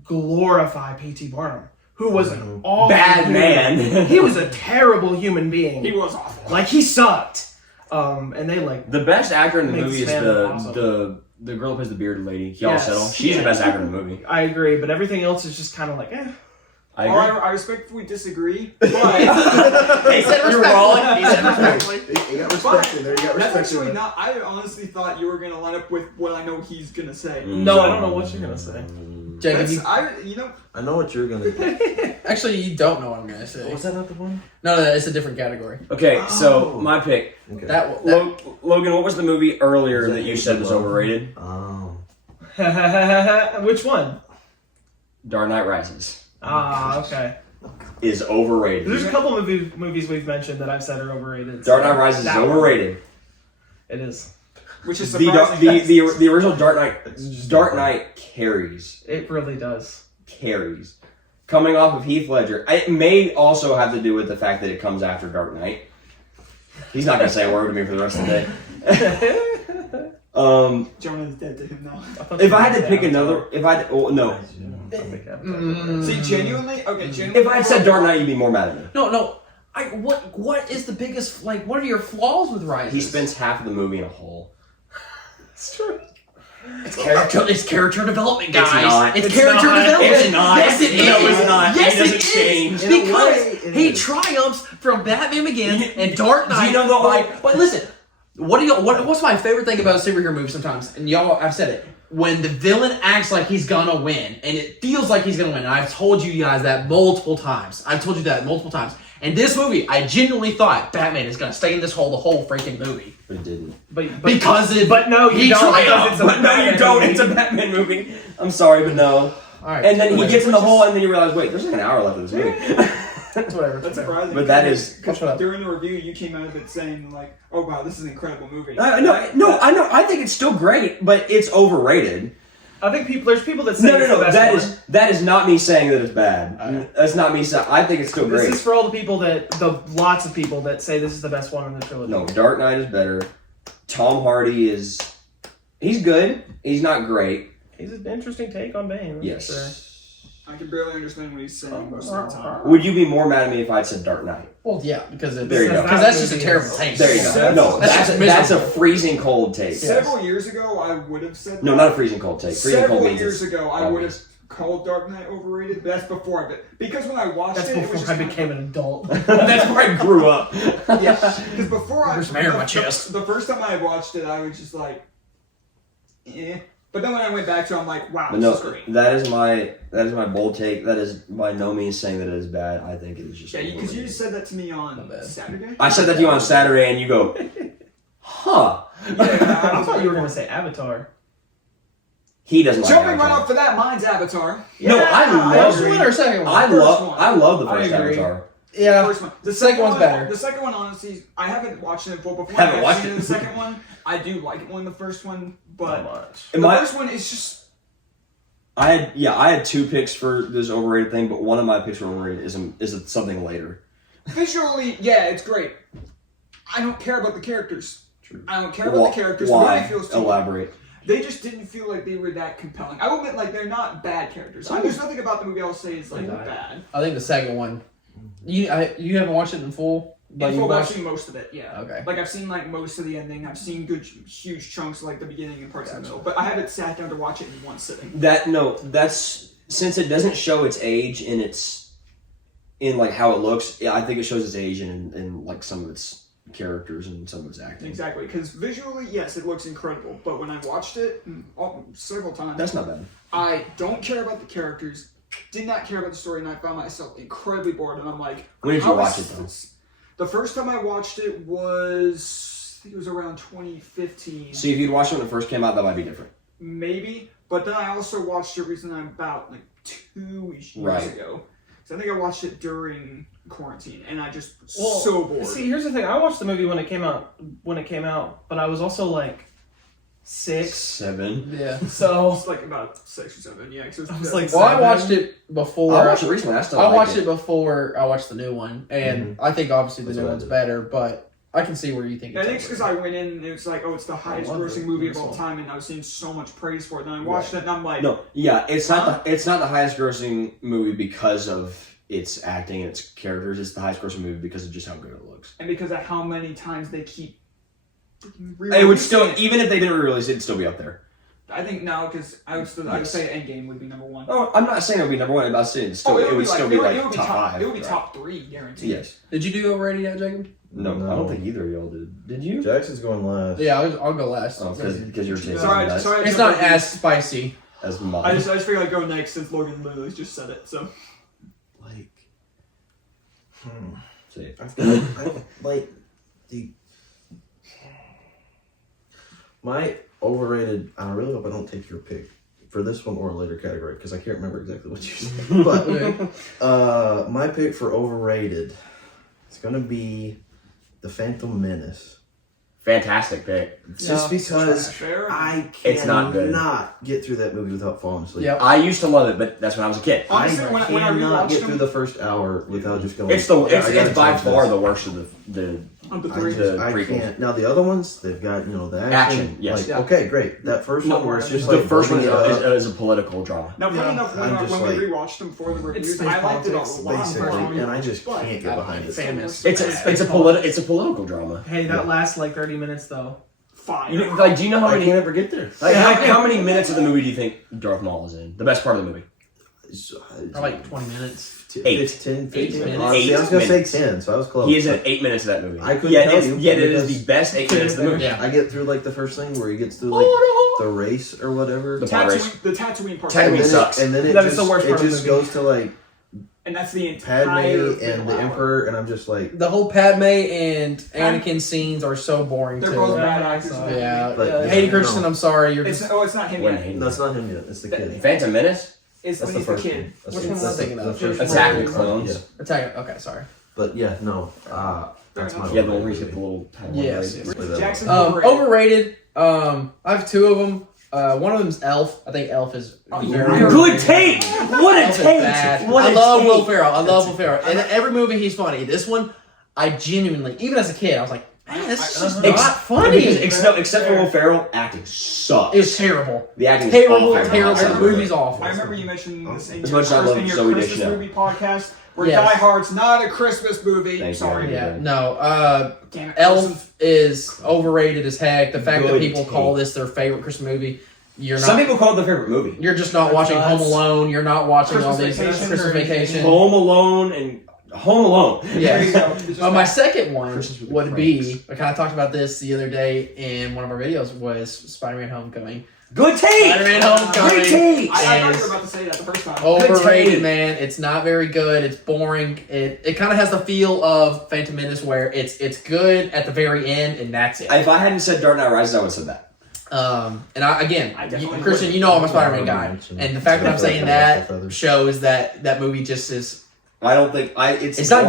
glorify P.T. Barnum, who was an awful Bad human- man. He was a terrible human being. He was awful. He sucked. And they The best actor in the Makes movie is Stan awesome. the girl who plays the bearded lady, Kiara Yes. Settle. She's the best actor in the movie. I agree, but everything else is just kind of eh. I Well, agree. I respectfully disagree, but He said You're respectfully. wrong. He said respectfully. You got respect in there. You got that's respect in actually there. not. I honestly thought you were gonna line up with what I know he's gonna say. No, I don't know what you're gonna say. Jacob, I know what you're gonna do. actually, you don't know what I'm gonna say. Was that not the one? No, it's a different category. Okay, so Oh. my pick. Okay. That Logan, what was the movie earlier Was that that you Age said of was Love? overrated? Oh. Which one? Dark Knight Rises Okay. is overrated. There's a couple movies we've mentioned that I've said are overrated. Dark Knight Rises is That one. overrated. It is. which is The surprising. the original Dark Knight carries. It really does. Coming off of Heath Ledger. It may also have to do with the fact that it comes after Dark Knight. He's not gonna say a word to me for the rest of the day. Jonah's dead to him now. If I had to pick another, no. See, genuinely, If I had said Dark Knight, you'd be more mad at me. No. What is the biggest what are your flaws with Rises? He spends half of the movie in a hole. It's true. It's character development, guys. not. It's It's character not. development. It's not. Yes, it is. No, it's not. Yes, It doesn't it is. change. In a way, Because it he is. triumphs from Batman Begins and Dark Knight. Do you know the whole- But listen, what's my favorite thing about a superhero movie sometimes? And y'all, I've said it. When the villain acts like he's gonna win, and it feels like he's gonna win, and I've told you guys that multiple times. And this movie, I genuinely thought Batman is gonna stay in this hole the whole freaking movie. But it didn't. But no, you he don't. triumphed. Because it's a But no, you Batman don't. movie. It's a Batman movie. I'm sorry, but no. All right, And then he gets in the hole, and then you realize, wait, there's like an hour left of this movie. It's whatever. That's surprising. But that is. Shut up. During the review, you came out of it saying "Oh wow, this is an incredible movie." No, I know. I think it's still great, but it's overrated. I think there's people that say No. it's the best one. That is not me saying that it's bad. That's not me saying. I think it's still This great. is for all the people lots of people that say this is the best one in the trilogy. No, Dark Knight is better. Tom Hardy he's good. He's not great. He's an interesting take on Bane. Yes. Sure. I can barely understand what he's saying most of the time. Would you be more mad at me if I said Dark Knight? Well, yeah, because There you go. that's just a terrible take. There you go. No, That's just that's a miserable. freezing cold take. Several years ago, I would have said No, that. not a freezing cold take. Freezing Several cold means years it's ago, I would have obvious. called Dark Knight overrated, but that's before I did. Because when I watched That's it, it was before just I kind became an adult. That's where I grew up. Yeah, because before There's some hair on my chest. The first time I watched it, I was just like, eh. But then when I went back to it, I'm like, wow, But this is no, great. that is my bold take. That is by no means saying that it is bad. I think it is just. Yeah, because you overrated. just said that to me on Not bad. Saturday. I said that to you on Saturday, and you go, huh? I thought you were gonna say Avatar. He doesn't like Jumping right Avatar. off for that, mine's Avatar. No, I First love. one or second one? I First one. love the I first agree. Avatar. Yeah. First one. The Second one's one, better. The second one, honestly, I haven't watched it in full before. Haven't I've watched seen it. The second one, I do like it more than the first one, but Not much. the My- first one is just. I had two picks for this overrated thing, but one of my picks for overrated is something later. Visually, yeah, it's great. I don't care about the characters. True. I don't care about the characters. The Why? movie feels too Elaborate. They just didn't feel like they were that compelling. I will admit, like, they're not bad characters. There's nothing about the movie I'll say is like bad. I think the second one. You haven't watched it in full? But In you full, I've watched... seen most of it, yeah. Okay. Like, I've seen, like, most of the ending. I've seen good, huge chunks, like, the beginning and parts of the middle. But I haven't sat down to watch it in one sitting. That's since it doesn't show its age in like how it looks. Yeah, I think it shows its age in like some of its characters and some of its acting. Exactly, because visually, yes, it looks incredible. But when I watched it several times, That's not bad. I don't care about the characters, did not care about the story, and I found myself incredibly bored. And I'm like, When did you watch it, though? The first time I watched it was, I think it was around 2015. See, if you'd watched it when it first came out, that might be different. Maybe, but then I also watched it recently about like 2 years Right. ago. So I think I watched it during quarantine, and I just so bored. See, here's the thing. I watched the movie when it came out, but I was also like 6. 7. Yeah. So It's like about 6 or 7, yeah. 'Cause it I was like, Well, I 7. watched it before. I watched it recently. I still I like watched it before I watched the new one, and I think obviously the That's new what I one's did. better, but I can see where you think I it's think it's because I went in and it was like, oh, it's the highest love grossing it. movie of all It's time, and I was seeing so much praise for it. And then I watched it, and I'm like, No, yeah, it's not the highest grossing movie because of its acting and its characters. It's the highest grossing movie because of just how good it looks. and because of how many times they keep. It would still, re-releasing it. even if they didn't release it, it'd still be up there. I think now because I would Yes. say Endgame would be number 1. Oh, I'm not saying it would be number one. I'm not saying it's still, it would still be like top 5. It would be right? top 3, guaranteed. Yes. Did you do overrated yet, Jacob? No, No. I don't think either of y'all did. Did you? Jackson's going last. Yeah, I'll go last. Oh, because you're taking Sorry, that sorry. It's not as spicy. as I mine. just figured I'd go next since Logan literally just said it. So Like, Say it. like the my overrated. I really hope I don't take your pick for this one or a later category because I can't remember exactly what you said. But my pick for overrated is gonna be the Phantom Menace. Fantastic pick. Just because fair. I It's not good. cannot get through that movie without falling asleep. Yep. I used to love it, but that's when I was a kid. Honestly, I when I cannot rewatched get them, through the first hour without just going. It's I gotta it's by change far this. the worst of the of the I 3. just the I prequel. can't. Now the other ones, they've got the action. Action, yes. Like, Yeah. okay, great. That first one where it's just the like first one building it up. is a political drama. Now, funny Yeah. enough, I'm just when like- we rewatched them for the reviews, space I liked it a politics, lot. basically, and I just But- can't get behind it. Famous. It's a political drama. Hey, that lasts like 30 minutes though. Fine. You know, like, do you know how I many? can't ever get there. Like, how many minutes of the movie do you think Darth Maul is in? The best part of the movie. Probably like 20 minutes. 8. 10, 8 15 minutes. Honestly, I was gonna say minutes. 10, so I was close. He is in 8 minutes of that movie. I couldn't yet tell it's, you yet it is because- the best 8 minutes of the movie. Yeah. I get through like the first thing where he gets through like the race or whatever, The pod race. The Tatooine part. Tatooine and then sucks. and then it That is just, the worst it part of the just movie. goes to like And that's the Padme entire and the Emperor, and I'm just like, The whole Padme and Anakin scenes are so boring They're too. both Yeah, bad I actors. saw in it. that Yeah, movie. But- Hayden Christensen, no. I'm sorry, you're It's just. not him When yet. he- that's not him yet. It's the kid. Phantom Menace? It's That's when the he's the first kid. one. That's Which the- one was I that's thinking the of? first Attack one. of the Clones. Yeah. Attack. Okay, sorry. But yeah, no. That's my Yeah, the one where he hit the little tiny Yes. one. Jackson Overrated. I have 2 of them. One of them's Elf. I think Elf is very Good take! What a Elf is take! bad. What a I love take! Will Ferrell. I love Will Ferrell. In every movie, he's funny. This one, I genuinely, even as a kid, I was like, man, this is just Ex- not funny. Except for Will Ferrell, acting sucks. It's terrible. The acting is Terrible, awful. terrible. The movie's awful. I remember you mentioned this in As your, much as I love in your Zooey Christmas Deschanel. movie podcast, where Yes. Die Hard's not a Christmas movie. Thank you. Sorry. Yeah, no. Damn it, Elf is overrated as heck. The fact that Good people take. call this their favorite Christmas movie, you're Some not. people call it their favorite movie. You're just not watching Home Nuts. Alone. You're not watching all Christmas these Vacation Christmas or anything. Vacation. Home Alone and Home Alone. There you Yes. go. It's just My not- second one Christmas with would the be, I kind of talked about this the other day in one of our videos, was Spider-Man Homecoming. Good take! Spider-Man Homecoming Great take! I thought you is were about to say that the first time. overrated, take. man. It's not very good. It's boring. It kind of has the feel of Phantom Menace where it's good at the very end and that's it. If I hadn't said Dark Knight Rises, I would have said that. And I definitely Christian, would. you know I'm a Spider-Man guy, Mentioned. and the fact that I'm saying that Feathers. shows that that movie just is. I don't think It's not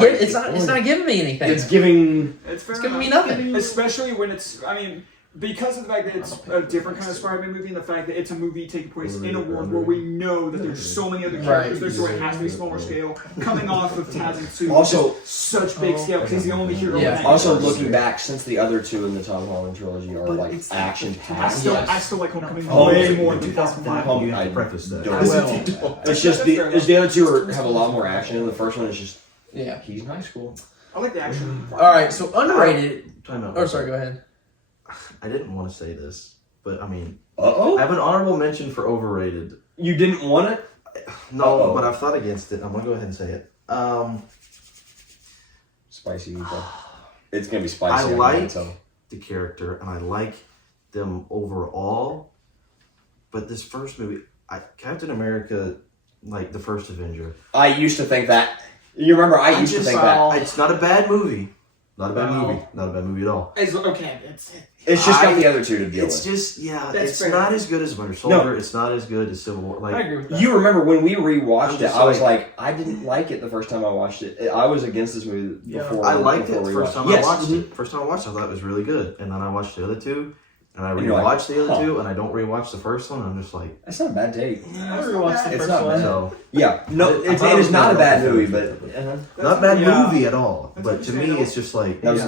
giving me anything. It's giving. It's fair It's giving me enough. nothing. Especially when it's, I mean, because of the fact that it's a different kind of Spider-Man movie and the fact that it's a movie taking place in a world where we know that there's so many other characters, there's so it has to be smaller scale, coming off of Taz and Sue. Also, such big scale because he's the only hero. Yeah. in that also universe. looking back, since the other two in the Tom Holland trilogy are But like it's- action packed. I still like Homecoming Home- way more than 2005. Far From You have to I preface that. don't. It's just the other two have a lot more action, and the first one is just Yeah. he's in high school. I like the action. All right, so underrated. Time out. Oh, sorry. Go ahead. I didn't want to say this, but I mean, I Uh-oh. have an honorable mention for overrated. You didn't want it? No, Uh-oh. but I've thought against it. I'm gonna go ahead and say it. Spicy meatball. It's gonna be spicy. I can like tell. the character and I like them overall, but this first movie, Captain America, like the first Avenger. I used to think that. You remember? I used to think that. It's not a bad movie. Not a bad movie. Not a bad movie at all. Okay, It's just got the other two to deal It's with. just That's it's fair. not as good as Winter Soldier. It's not as good as Civil War. I Like agree with that. You remember when we rewatched I'm it? just I was like- like, I didn't like it the first time I watched it. I was against this movie Yeah. before. I liked it before the we first watched time Yes. I watched it. First time I watched it, I thought it was really good, and then I watched the other two, and I And you're like, rewatched the other huh. two, and I don't rewatch the first one. I'm just like, That's not a bad take. I rewatched the It's first not one. so Yeah, no, I it thought it is was not a good. bad movie, but not a bad Yeah. movie at all. That's But to me, understandable. it's just like that was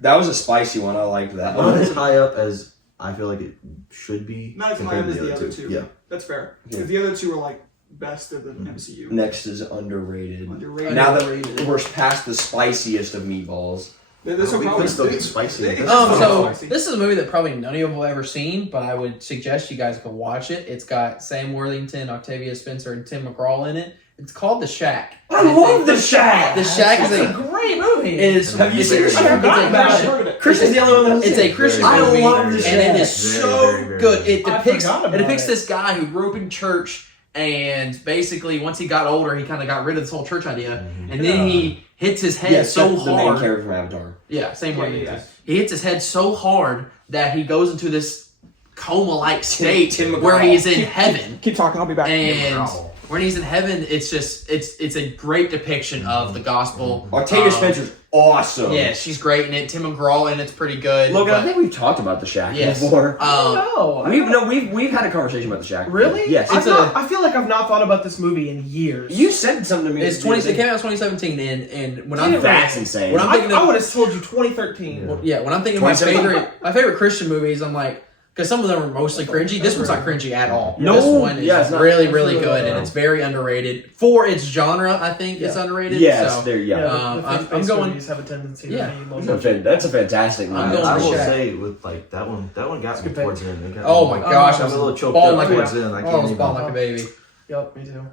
that was a spicy one. I liked that. not as high up as I feel like it should be. Not as high compared up to as the other two. Yeah. That's fair. Yeah. Because the other two are like best of the MCU. Next is underrated. Underrated. Now that we're past the spiciest of meatballs. This will We probably could still get spicy. It's So spicy. this is a movie that probably none of you have ever seen, but I would suggest you guys go watch it. It's got Sam Worthington, Octavia Spencer, and Tim McGraw in it. It's called The Shack. I love The Shack. The Shack is It's a a great movie. Have you seen The It's Shack? a heard of it. Christian's the only one that's It's a Christian I movie, love The and Shack. it is Very, so very, very good. good. It I depicts forgot about it. this guy who grew up in church, and basically once he got older, he kind of got rid of this whole church idea, and then he hits his head Yes, so the main hard. character from Avatar. Yeah, same Yeah, way. yeah. He hits his head so hard that he goes into this coma-like state Tim where McGraw. he's in heaven. Keep talking. I'll be back. And when he's in heaven, it's a great depiction of the gospel. Octavia Um, Spencer's awesome. Yeah, she's great in it. Tim McGraw in it's pretty good. Logan, I but, think we've talked about The Shack Yes. before. No. We've had a conversation about The Shack. Really? Yes. I feel like I've not thought about this movie in years. You said something to me. it's 20. It came out in 2017, and when I'm That's insane. when I'm I thinking of would have told you 2013. when I'm thinking of my 2017. favorite Christian movies, I'm like. Because some of them are mostly cringy. This one's not cringy at all. No, this one is yeah, it's not. really, It's really really good, good. and it's very underrated. For its genre, I think it's Yeah. underrated. Yes, so. there. Yeah. The I'm faith-based going- movies have a tendency to Yeah. be low That's a budget. that's a fantastic movie. I'm going I with will Shack. say with like that one got me good pick. towards the end. It got Oh me- my gosh, I'm I a little was choked bawling up like towards a, the end. I oh, I can't was even. bawling like a baby. Yep, me too.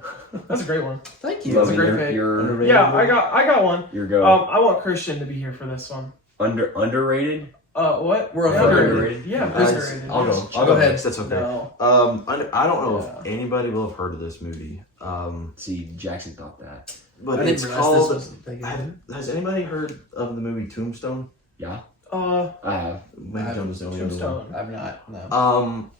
That's a great one. Thank you. That's a Logan, great pick. you're Yeah, I got one. Your go. I want Christian to be here for this one. Underrated. What? We're Yeah, underrated. Yeah, Guys, underrated. I'll go. Yes. I'll Go go ahead. next. That's okay. No. I don't know Yeah. if anybody will have heard of this movie. See, Jackson thought that. But I it's didn't realize called. this was Has anybody heard of the movie Tombstone? Yeah, Uh, I have. Maybe Jonah's the only other one. Tombstone. I'm not. No.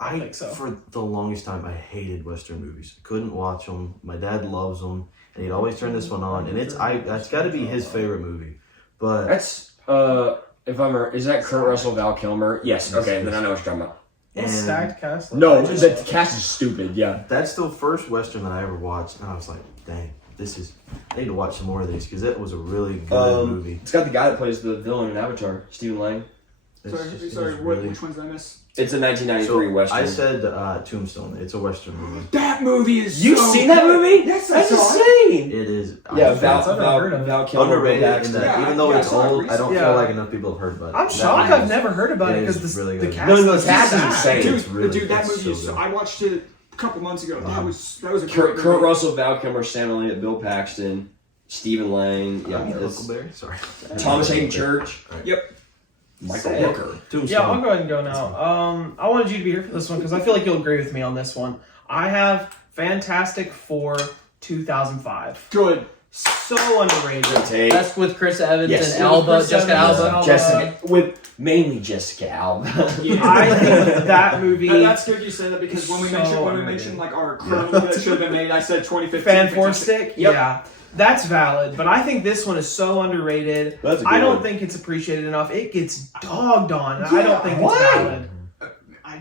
I think so. for the longest time I hated Western movies. Couldn't watch them. My dad loves them, and he'd always turn this one on, and that's got to be his favorite movie. But That's if I'm is that Kurt Russell, Val Kilmer? Yes. Okay, then I know what you're talking about. it's And- stacked cast. No, the cast is stupid. Yeah. that's the first Western that I ever watched, and I was like, dang, I need to watch some more of these because it was a really good movie. It's got the guy that plays the villain in Avatar, Stephen Lang. It's Sorry, just- it sorry. was really- Which ones did I miss? It's a 1993 So Western. I said Tombstone. It's a Western movie. That movie is. You've so seen that good. movie? Yes, I That's saw it. insane. It is. Yeah, I Val, feel I've never heard of it. Val Kilmer. underrated Bill in Paxton. that Yeah, even though yeah, it's I saw it old, I don't recently. feel like enough people have heard about it. I'm That shocked movie I've never heard about it is because really the good. cast. No, the is cast is stacked. insane. Dude, It's really- that it's movie is. so good. I watched it a couple months ago. That was a great Kurt movie. Russell, Val Kilmer, Sam Elliott, Bill Paxton, Stephen Lang. Yeah, it's Huckleberry. Sorry. Thomas Hayden Church. Yep. Michael Sick. Rooker. Tombstone. Yeah, I'll go ahead and go now. I wanted you to be here for this one because I feel like you'll agree with me on this one. I have Fantastic Four 2005. Good. So underrated. Take That's with Chris Evans Yes. and Alba, Chris Jessica Evans, Alba. Alba. Jessica with mainly Jessica Alba. I think that movie. That's good you said that because when we So mentioned underrated. like our current movie that should have been made, I said 2015. Fan Four Fantastic. Stick? Yep. Yeah. That's valid, but I think this one is so underrated. That's a good I don't one. think it's appreciated enough. It gets dogged on. I don't think it's valid.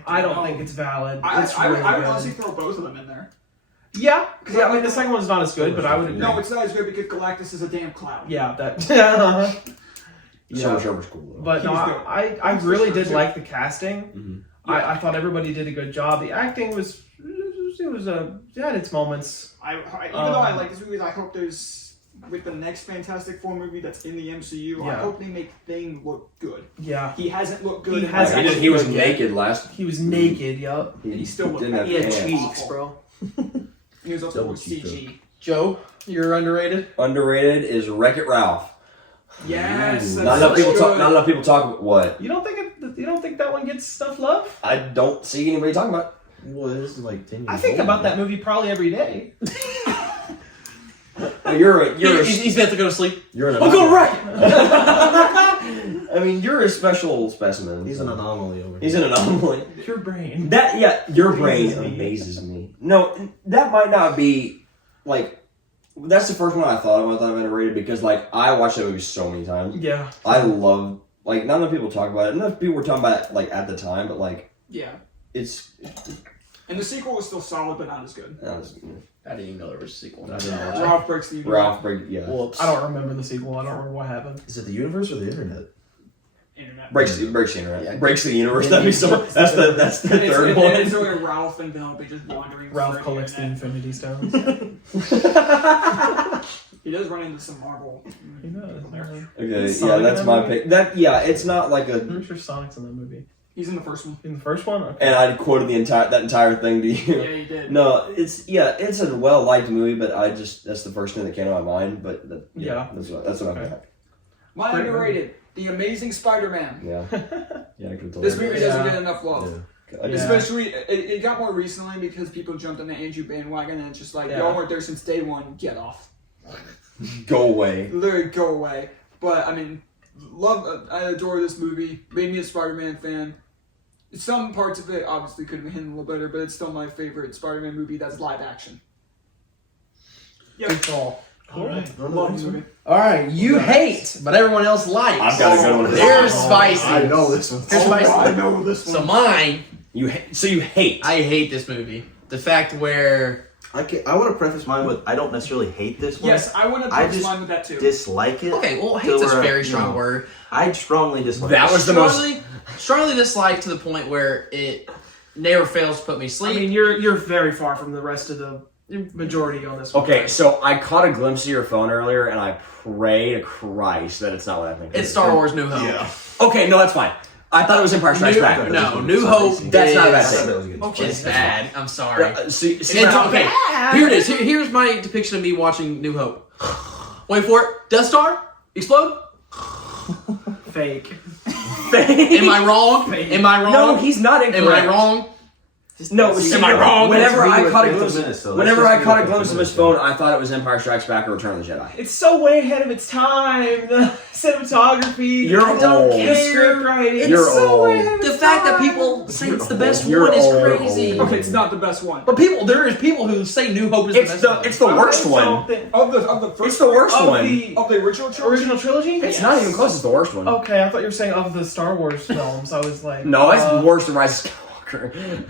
I don't think it's valid. It's I really would good. honestly throw both of them in there. Yeah. I mean, the second one's not as good, but I would agree. No, it's not as good because Galactus is a damn clown. Yeah, that. Summer Sherber's cool though. But no, He was good. I really did Too. like the casting. Mhm. I thought everybody did a good job. The acting was it had its moments. Even though I like this movie, I hope there's with the next Fantastic Four movie that's in the MCU. I Yeah. hope they make Thing look good. Yeah, He hasn't looked good. He in hasn't the- He was looked good yet. naked last. he was naked. Yup. He still looked didn't have bad. He had pants. cheeks, bro. He was also Double with cheeked CG. Joe, you're underrated. Underrated is Wreck-It Ralph. Yes, Not that's enough people good. talk. Not enough people talk about what. You don't think that one gets enough love? I don't see anybody talking about. Well, this is like 10 years I think old. about that movie probably every day. He's about to go to sleep. You're an. I'll go wreck it. I mean, you're a special specimen. He's an anomaly over here. He's an anomaly. Your brain. Your brain Amazes me. amazes me. No, that might not be like. That's the first one I thought of when I thought of underrated because like I watched that movie so many times. Yeah. I love like not enough people talk about it. Enough people were talking about it like at the time, but like Yeah, it's. and the sequel was still solid, but not as good. I didn't even know there was a sequel. Ralph breaks the Ralph break yeah Whoops. I don't remember the sequel. I don't remember what happened. Is it the universe or the internet? internet. breaks the internet. Yeah. Breaks the universe. That'd be so. That's the third And one. it's where Ralph and Penelope just wandering. Ralph through collects the internet. Infinity Stones. He does run into some Marvel. He does. Okay, Sonic yeah, in that's that my movie? pick. It's not like a. I'm sure Sonic's in that movie. He's in the first one. In the first one? Okay. And I quoted that entire thing to you. Yeah, he did. No, it's a well liked movie, but that's the first thing that came to my mind. But that's what I Okay. think. My Great underrated, The Amazing Spider-Man. Yeah, yeah, I could tell This that. movie doesn't get enough love. Yeah. I just- Especially, it got more recently because people jumped on the Andrew bandwagon and it's just like, Yeah. y'all weren't there since day one, get off. Go away. Literally, go away. But, I mean, I adore this movie. Made me a Spider-Man fan. Some parts of it obviously could have been handled a little better, but it's still my favorite Spider-Man movie that's live action. Yep. Good call. Alright. Love the movie. All right, you hate, but everyone else likes. I've got a good one. They're spicy. I know this one. They're spicy. I know this one. So mine, You hate. I hate this movie. The fact where I want to preface mine with I don't necessarily hate this one. Yes, I want to I touch just mine with that too. dislike it. okay, well, to hate's a where, very you strong know, word. I strongly dislike That it. was the most. Strongly disliked to the point where it never fails to put me to I sleep. mean, you're very far from the rest of the majority on this one. Okay, so I caught a glimpse of your phone earlier, and I pray to Christ that it's not what I think. it It's is. Star Wars New Hope. Yeah. Okay, no, that's fine. I thought it was Empire Strikes Back. No, New Hope. That's not a bad is- thing. That was a good Okay. It's bad. I'm sorry. See, It's now- okay. Here it is. Here's my depiction of me watching New Hope. Wait for it. Death Star? Explode? Fake. Am I wrong? Am I wrong? No, he's not Am incorrect. I wrong? No, Am see, I wrong? Whenever Let's I be caught a with glimpse, Phantom Menace, so let's whenever just I be caught a with glimpse of his Phantom phone, I thought it was Empire Strikes Back or Return of the Jedi. It's so way ahead of its time. The cinematography. You're I don't old. care. The script writing. You're it's so old. way ahead of The its fact that time. people say it's the best You're one is old. crazy. Okay, it's not the best one. But there is people who say New Hope is the best one. It's the worst I one. don't think- Of the first It's the worst Of one. the of the original trilogy. original trilogy? It's not even close. It's the worst one. Okay, I thought you were saying of the Star Wars films. I was like, No, it's worse than Rise of Skywalker.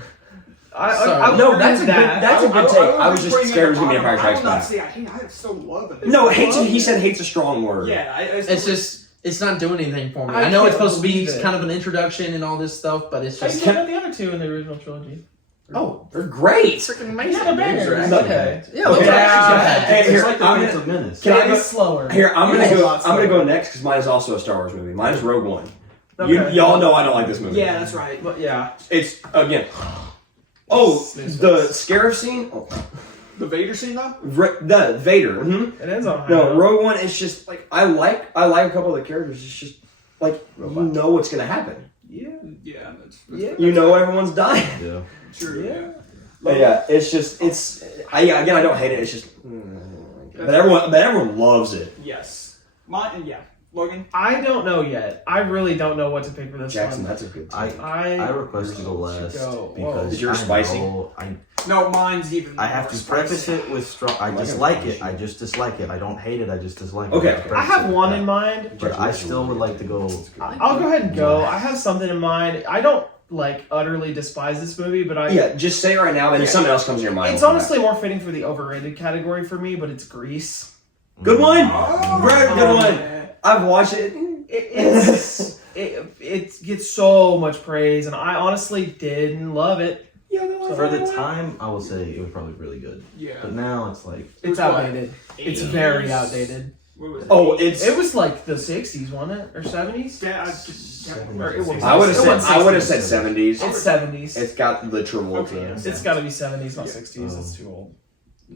I No, would that's agree a with good- that's a good take. I was just scared it was gonna be Empire Strikes I will not Back. say I hate. I still love it. No, he said hate's a strong word. Yeah, It's just, it's not doing anything for me. I I know it's can't supposed to be believe it. kind of an introduction and all this stuff, but it's How you just feel about the other two in the original trilogy? Oh, they're great. freaking Yeah, they're bangers. No. Okay. Yeah, Okay. yeah. Hey, It's here, like the I'm Phantom gonna, Menace. Can I It go- is slower. here, I'm It is a gonna lot go slower. next because mine is also a Star Wars movie. Mine is Rogue One. Okay. Y'all know I don't like this movie. Yeah, that's right. But yeah. It's again. Oh, the Scarif scene. Oh, The Vader scene though. the Vader. Mm-hmm. It ends on a high No, note. Rogue One is just like I like a couple of the characters. It's just like you know what's gonna happen. Yeah. Yeah, that's You know everyone's dying. Yeah. true. Yeah. But yeah, it's just I don't hate it. It's just but everyone loves it. Yes. Mine. Yeah. Logan? I don't know yet. I really don't know what to pick for this Jackson, one. that's a good I take. I request to go last Go. because Is yours I spicy? know No, mine's even. I have to preface it with strong. I Like dislike a- it. I just dislike it. I don't hate it. I just dislike Okay, it. okay. I have one in mind. but I still would like to go. I'll go ahead and go. I have something in mind. I don't like utterly despise this movie, but I Yeah, just say it right now, and if something else comes to your mind. it's we'll come honestly more fitting for the overrated category for me, but it's Grease. back. Good one! Oh, Brad, good one! yeah. I've watched it. It gets so much praise, and I honestly didn't love it. For the time, I will say it was probably really good. Yeah. But now it's like It's was what, outdated. It's very outdated. What was it? Oh, it's. It was like the 60s, wasn't it? Or 70s? Yeah, Or it was- I would have it said. was I would have 60s. said 70s. It's 70s. It's got the Travolta. Okay. It's got to be 70s, not Yeah. 60s. Oh. It's too old.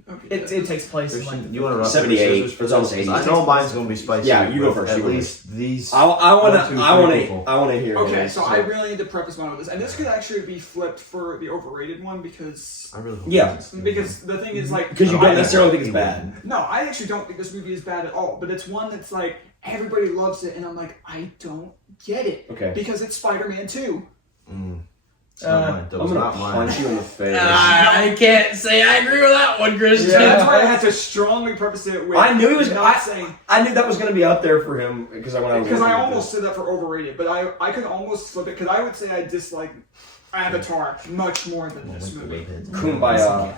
Okay, It takes place in like Christian, the you want to rock 78. paper, scissors for It's almost this? 80s. I know mine's gonna be spicy. Yeah, you go but first, At you go least these. I want 1, 2, to. I want 3 to. people. I want to hear. Okay, his, so I really need to preface mine with this, and this could actually be flipped for the overrated one because I really hope Yeah. it's good. the thing is like because you I- don't necessarily think it's bad. No, I actually don't think this movie is bad at all, but it's one that's like everybody loves it, and I'm like I don't get it Okay. because it's Spider-Man 2. It's not mine. That I'm was gonna not mine. punch you in the face. I can't say I agree with that one, Christian. So that's why I had to strongly preface it with. I knew he was. not saying I knew that was going to be up there for him because I went out. because I almost said that for overrated, but I could almost flip it because I would say I dislike Avatar much more than this movie. Kumbaya.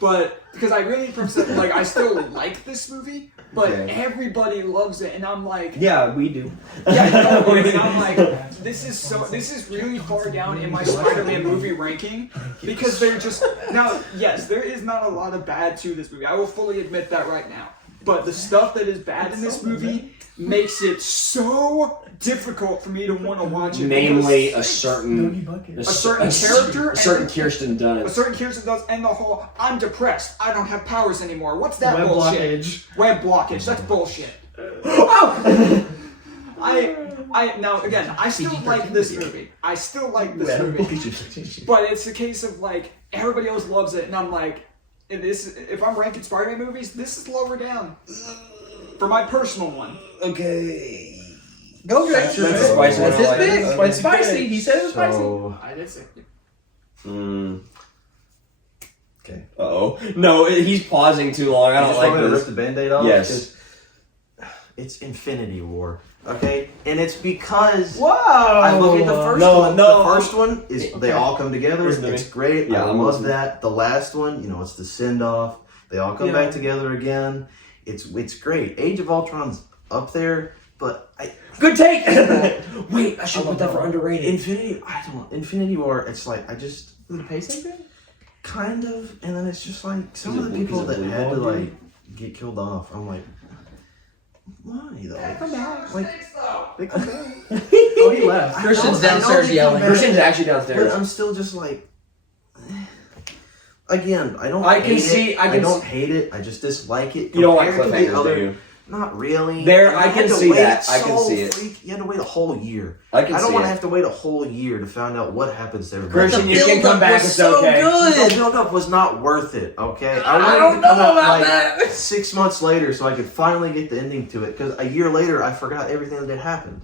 But because I really preface it like I still like this movie, but Okay. everybody loves it, and I'm like. Yeah, we do. Yeah, no, and I'm like, this is really far down in my Spider-Man movie ranking because they're just now. Yes, there is not a lot of bad to this movie. I will fully admit that right now. But the stuff that is bad in this movie makes it so difficult for me to want to watch it. Namely, because a certain character a certain and- Kirsten a Dunst. certain Kirsten does, and the whole I'm depressed. I don't have powers anymore. What's that web bullshit? blockage. Web blockage. That's bullshit. I now again, I still like this movie. I still like this movie. But it's a case of like everybody else loves it, and I'm like, if I'm ranking Spider-Man movies, this is lower down for my personal one. Okay. Okay. That's a spicy That's one. his I like pick. it. It's spicy. He said it was spicy. So I did say. okay. Uh-oh. No, he's pausing too long. I You don't just like want me to this. rip the Band-Aid off? Yes. 'Cause it's Infinity War. Okay? And it's because Whoa! I look at the first No, one. no. The first one is they all come together. Listen to It's me. great. Yeah, I I'm love listening. that. The last one, it's the send off. They all come Yeah. back together again. It's great. Age of Ultron's up there, but Good take. Wait, I should put that for underrated. Infinity War. It's like I just Is the pacing good? kind of, and then it's just like some Is of it- the people is it that blue had to ball, like get killed off. I'm like, why though? Come back. Like, they come back. Oh, he left. Christian's I know downstairs they yelling. come back, Christian's actually But downstairs. I'm still just like, again, I don't. I can hate see- It. I can don't see- hate it. I just dislike it. You don't like compared to the cliffhangers, other- do you? Not really. There, And I had can to see wait that. I can so see it. You had to wait a whole year. I can I don't see want to it. have to wait a whole year to find out what happens to everybody. Christian, you can build-up come back. was It's so okay. The good. build-up was not worth it. Okay, I wanted don't to know come out, about like, that. 6 months later, so I could finally get the ending to it. Because a year later, I forgot everything that had happened.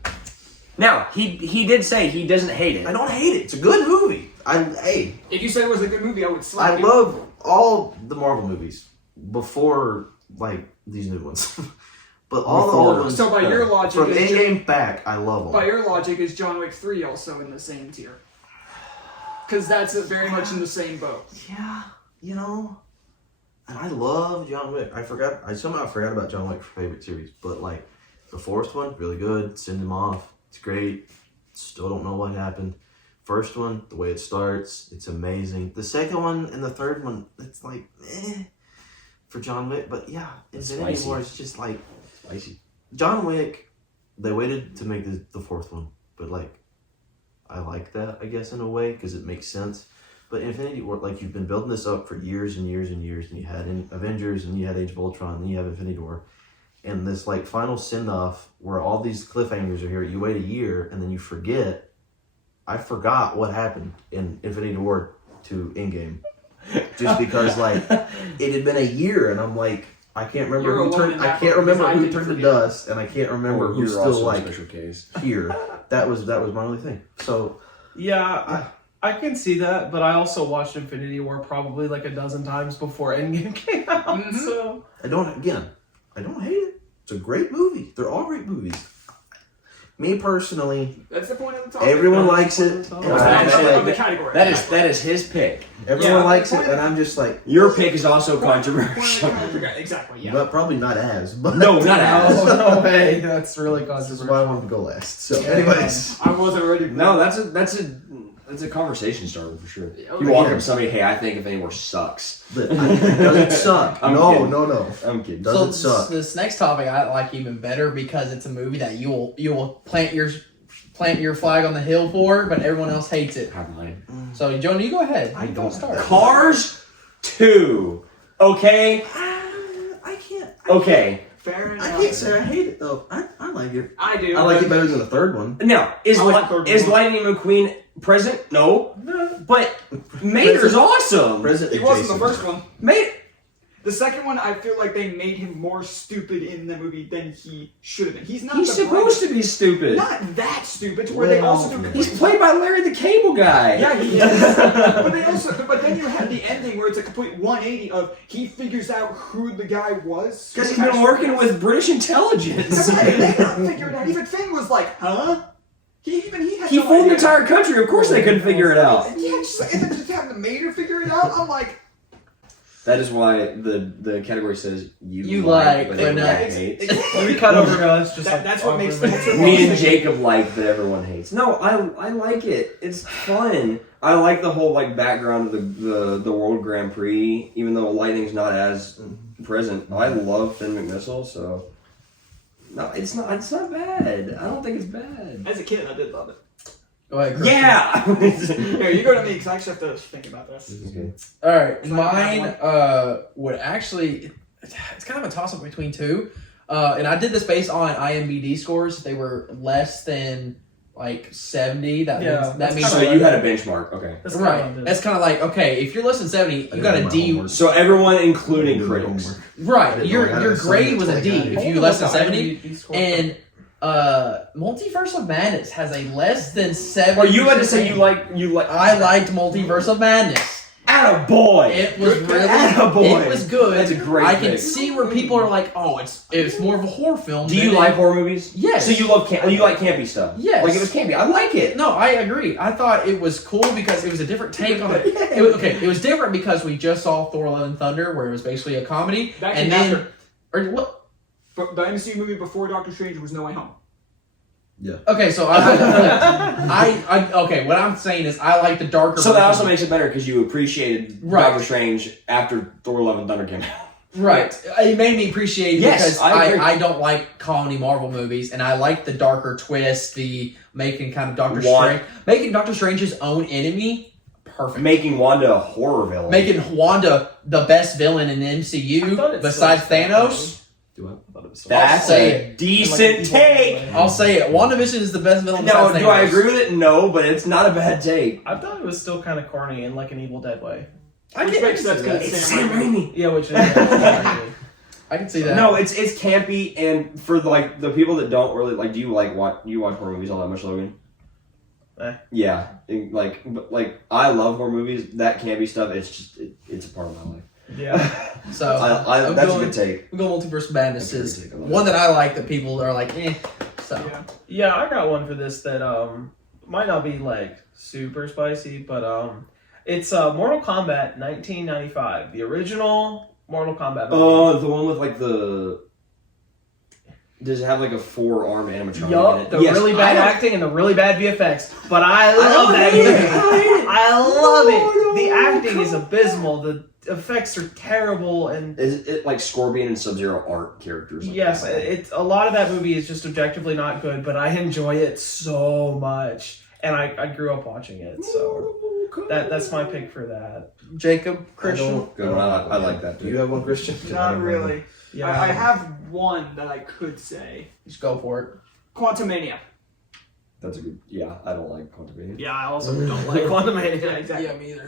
Now, he did say he doesn't hate it. I don't hate it. It's a good movie. If you said it was a good movie, I would I slap you. love all the Marvel movies before like these new ones. But all the old ones. So by your logic, from is Endgame back, I love them. by your logic, is John Wick 3 also in the same tier? Because that's very much in the same boat. Yeah, and I love John Wick. I somehow forgot about John Wick's favorite series, but like the fourth one, really good. Send him off. It's great. Still don't know what happened. First one, the way it starts, it's amazing. The second one and the third one, it's like for John Wick. But yeah, Infinity Spicy. War is just like Spicy. John Wick. They waited to make the fourth one, but like I like that, I guess, in a way, because it makes sense. But Infinity War, like, you've been building this up for years and years and years, and you had Avengers, and you had Age of Ultron, and you have Infinity War, and this like final send off where all these cliffhangers are here. You wait a year and then you forget. I forgot what happened in Infinity War to Endgame, just because like it had been a year, and I'm like, I can't remember You're who alone turned. in I that can't one, remember because I who didn't turned to forget. dust, and I can't remember Or who's you're still also a like special case. here. That was my only thing. So Yeah, I can see that, but I also watched Infinity War probably like a dozen times before Endgame came out. Mhm. So I don't hate it. It's a great movie. They're all great movies. Me personally, That's the point of the topic. everyone likes it. That's and That's I'm the just point of the like, category. That is his pick. everyone Yeah, likes point it, and I'm just like, Your pick is also Point of the controversial. category. Exactly. Yeah. but probably not as. But No, not as. no way, that's really This is controversial. why I wanted to go last. So, anyways, I wasn't ready. For No, that. that's a conversation starter for sure. Okay. You walk up to somebody, hey, I think Infinity War sucks. but does it suck? I'm No, kidding. no. I'm kidding. Does it suck? This next topic I like even better because it's a movie that you will plant your flag on the hill for, but everyone else hates it. Have mine. So, Jonah, you go ahead. I You don't start. Cars 2. Okay? I can't. Okay. Fair enough. I can't say I hate it though. I like it. I do. I like it better than the third one. Now, is I like third one. Lightning McQueen present? No. But Mater's awesome. President He wasn't the Jason. first one. Mater. The second one, I feel like they made him more stupid in the movie than he should have been. He's not. He's the supposed to be stupid. Not that stupid. To where they Well, also do. He's complete- played by Larry the Cable Guy. Yeah, he is. But they also. But then you have the ending where it's a complete 180 of he figures out who the guy was. Because he's been working with British intelligence. They couldn't figure it out. Even Finn was like, huh? He had He no fooled the idea. entire country. Of course they couldn't figure it out. Yeah, and then just having the mayor figure it out. I'm like, That is why the category says You like, but but everyone not- hates. When we cut over, that's just like that's what makes awkward. that's what Me and makes- Jacob like, but everyone hates. No, I like it. It's fun. I like the whole like background of the World Grand Prix, even though Lightning's not as present. I love Finn McMissile, so no, it's not bad. I don't think it's bad. As a kid, I did love it. Go ahead, Christian. Yeah. Here, you go to me because I actually have to think about this. Okay. All right, It's like mine that would actually. It's kind of a toss up between two, and I did this based on IMDb scores. If they were less than like 70, that Yeah, means that's means So you had a benchmark, okay. That's kind of right. what it That's is. kind of like okay, if you're less than 70, you I got did a my D. homework. So everyone, including I did my critics. homework. Right, I didn't your know I had your a son grade that's was a like D that. if you less than 70, and Multiverse of Madness has a less than 70. Or you had to say you like. I liked Multiverse of Madness. Attaboy! It was Good really, attaboy. it was good. That's a great I can pick. see where people are like, oh, it's more of a horror film. Do you than like it- horror movies? Yes. So you love you like campy stuff? Yes. Like it was campy. I like it. No, I agree. I thought it was cool because it was a different take on it. It was different because we just saw Thor: Love and Thunder, where it was basically a comedy, That and came then after. or what? But the MCU movie before Doctor Strange was No Way Home. Okay, so I okay. What I'm saying is I like the darker. So that version. also makes it better because you appreciated Right. Doctor Strange after Thor: Love and Thunder came out. Right. It made me appreciate it Yes, because I agree. I don't like comedy Marvel movies, and I like the darker twist, the making kind of making Doctor Strange's own enemy. Perfect. Making Wanda a horror villain. Making Wanda the best villain in the I thought MCU it besides still- Thanos. That's say a decent take. I'll say it. WandaVision is the best villain No, besides do I Thanos. agree with it? No, but it's not a bad take. I thought it was still kind of corny in like an Evil Dead way. Which makes sense because It's it's Sam Sam Raimi. Raimi. Yeah, which is I can see that. No, it's campy, and for like the people that don't really like, do you watch horror movies all that much, Logan? Yeah, but I love horror movies. That campy stuff, it's a part of my life. yeah. So I'm That's going, a good take. I'm going Multiverse of Madness That's a is good take. I love one that I like that people are like, eh. So Yeah. Yeah, I got one for this that might not be like super spicy, but it's Mortal Kombat 1995, the original Mortal Kombat movie. Oh, the one with like the. Does it have like a 4-arm animatronic in Yup, it? the Yes, really bad I don't- acting and the really bad VFX, but I love don't that hate movie. it. I hate it. I love it. No, The no, acting is abysmal. The effects are terrible, and Is it like Scorpion and Sub-Zero aren't characters? Like yes, that? it's a lot of that movie is just objectively not good, but I enjoy it so much, and I grew up watching it, so that's my pick for that. Jacob, Christian. Good one. I like that Do too. you have one, Christian? I Not don't remember. really. Yeah, I have one that I could say. Just go for it. Quantumania. That's a good. Yeah, I don't like Quantumania. yeah, I also don't like Quantumania. Yeah, exactly. me either.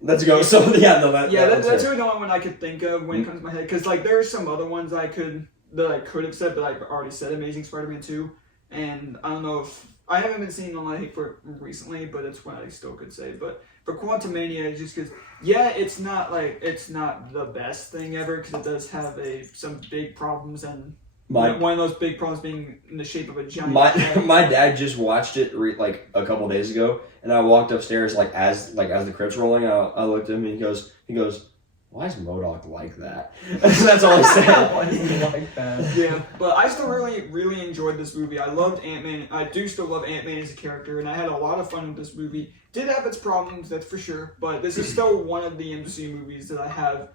Let's go. So yeah, no, that's fair. really the only one I could think of when it comes to my head. Because like there are some other ones that I could have said, but I've already said Amazing Spider-Man 2, and I don't know if I haven't been seeing a lot of hate for it recently, but it's one I still could say. But for Quantumania, it's just because it's not the best thing ever because it does have some big problems and. One of those big problems being in the shape of a giant. My dad just watched it like a couple days ago, and I walked upstairs as the credits rolling. I looked at him and he goes, "Why is MODOK like that?" That's all he said. Why do you like that? Yeah, but I still really enjoyed this movie. I loved Ant-Man. I do still love Ant-Man as a character, and I had a lot of fun with this movie. Did have its problems, that's for sure, but this is still one of the MCU movies that I have.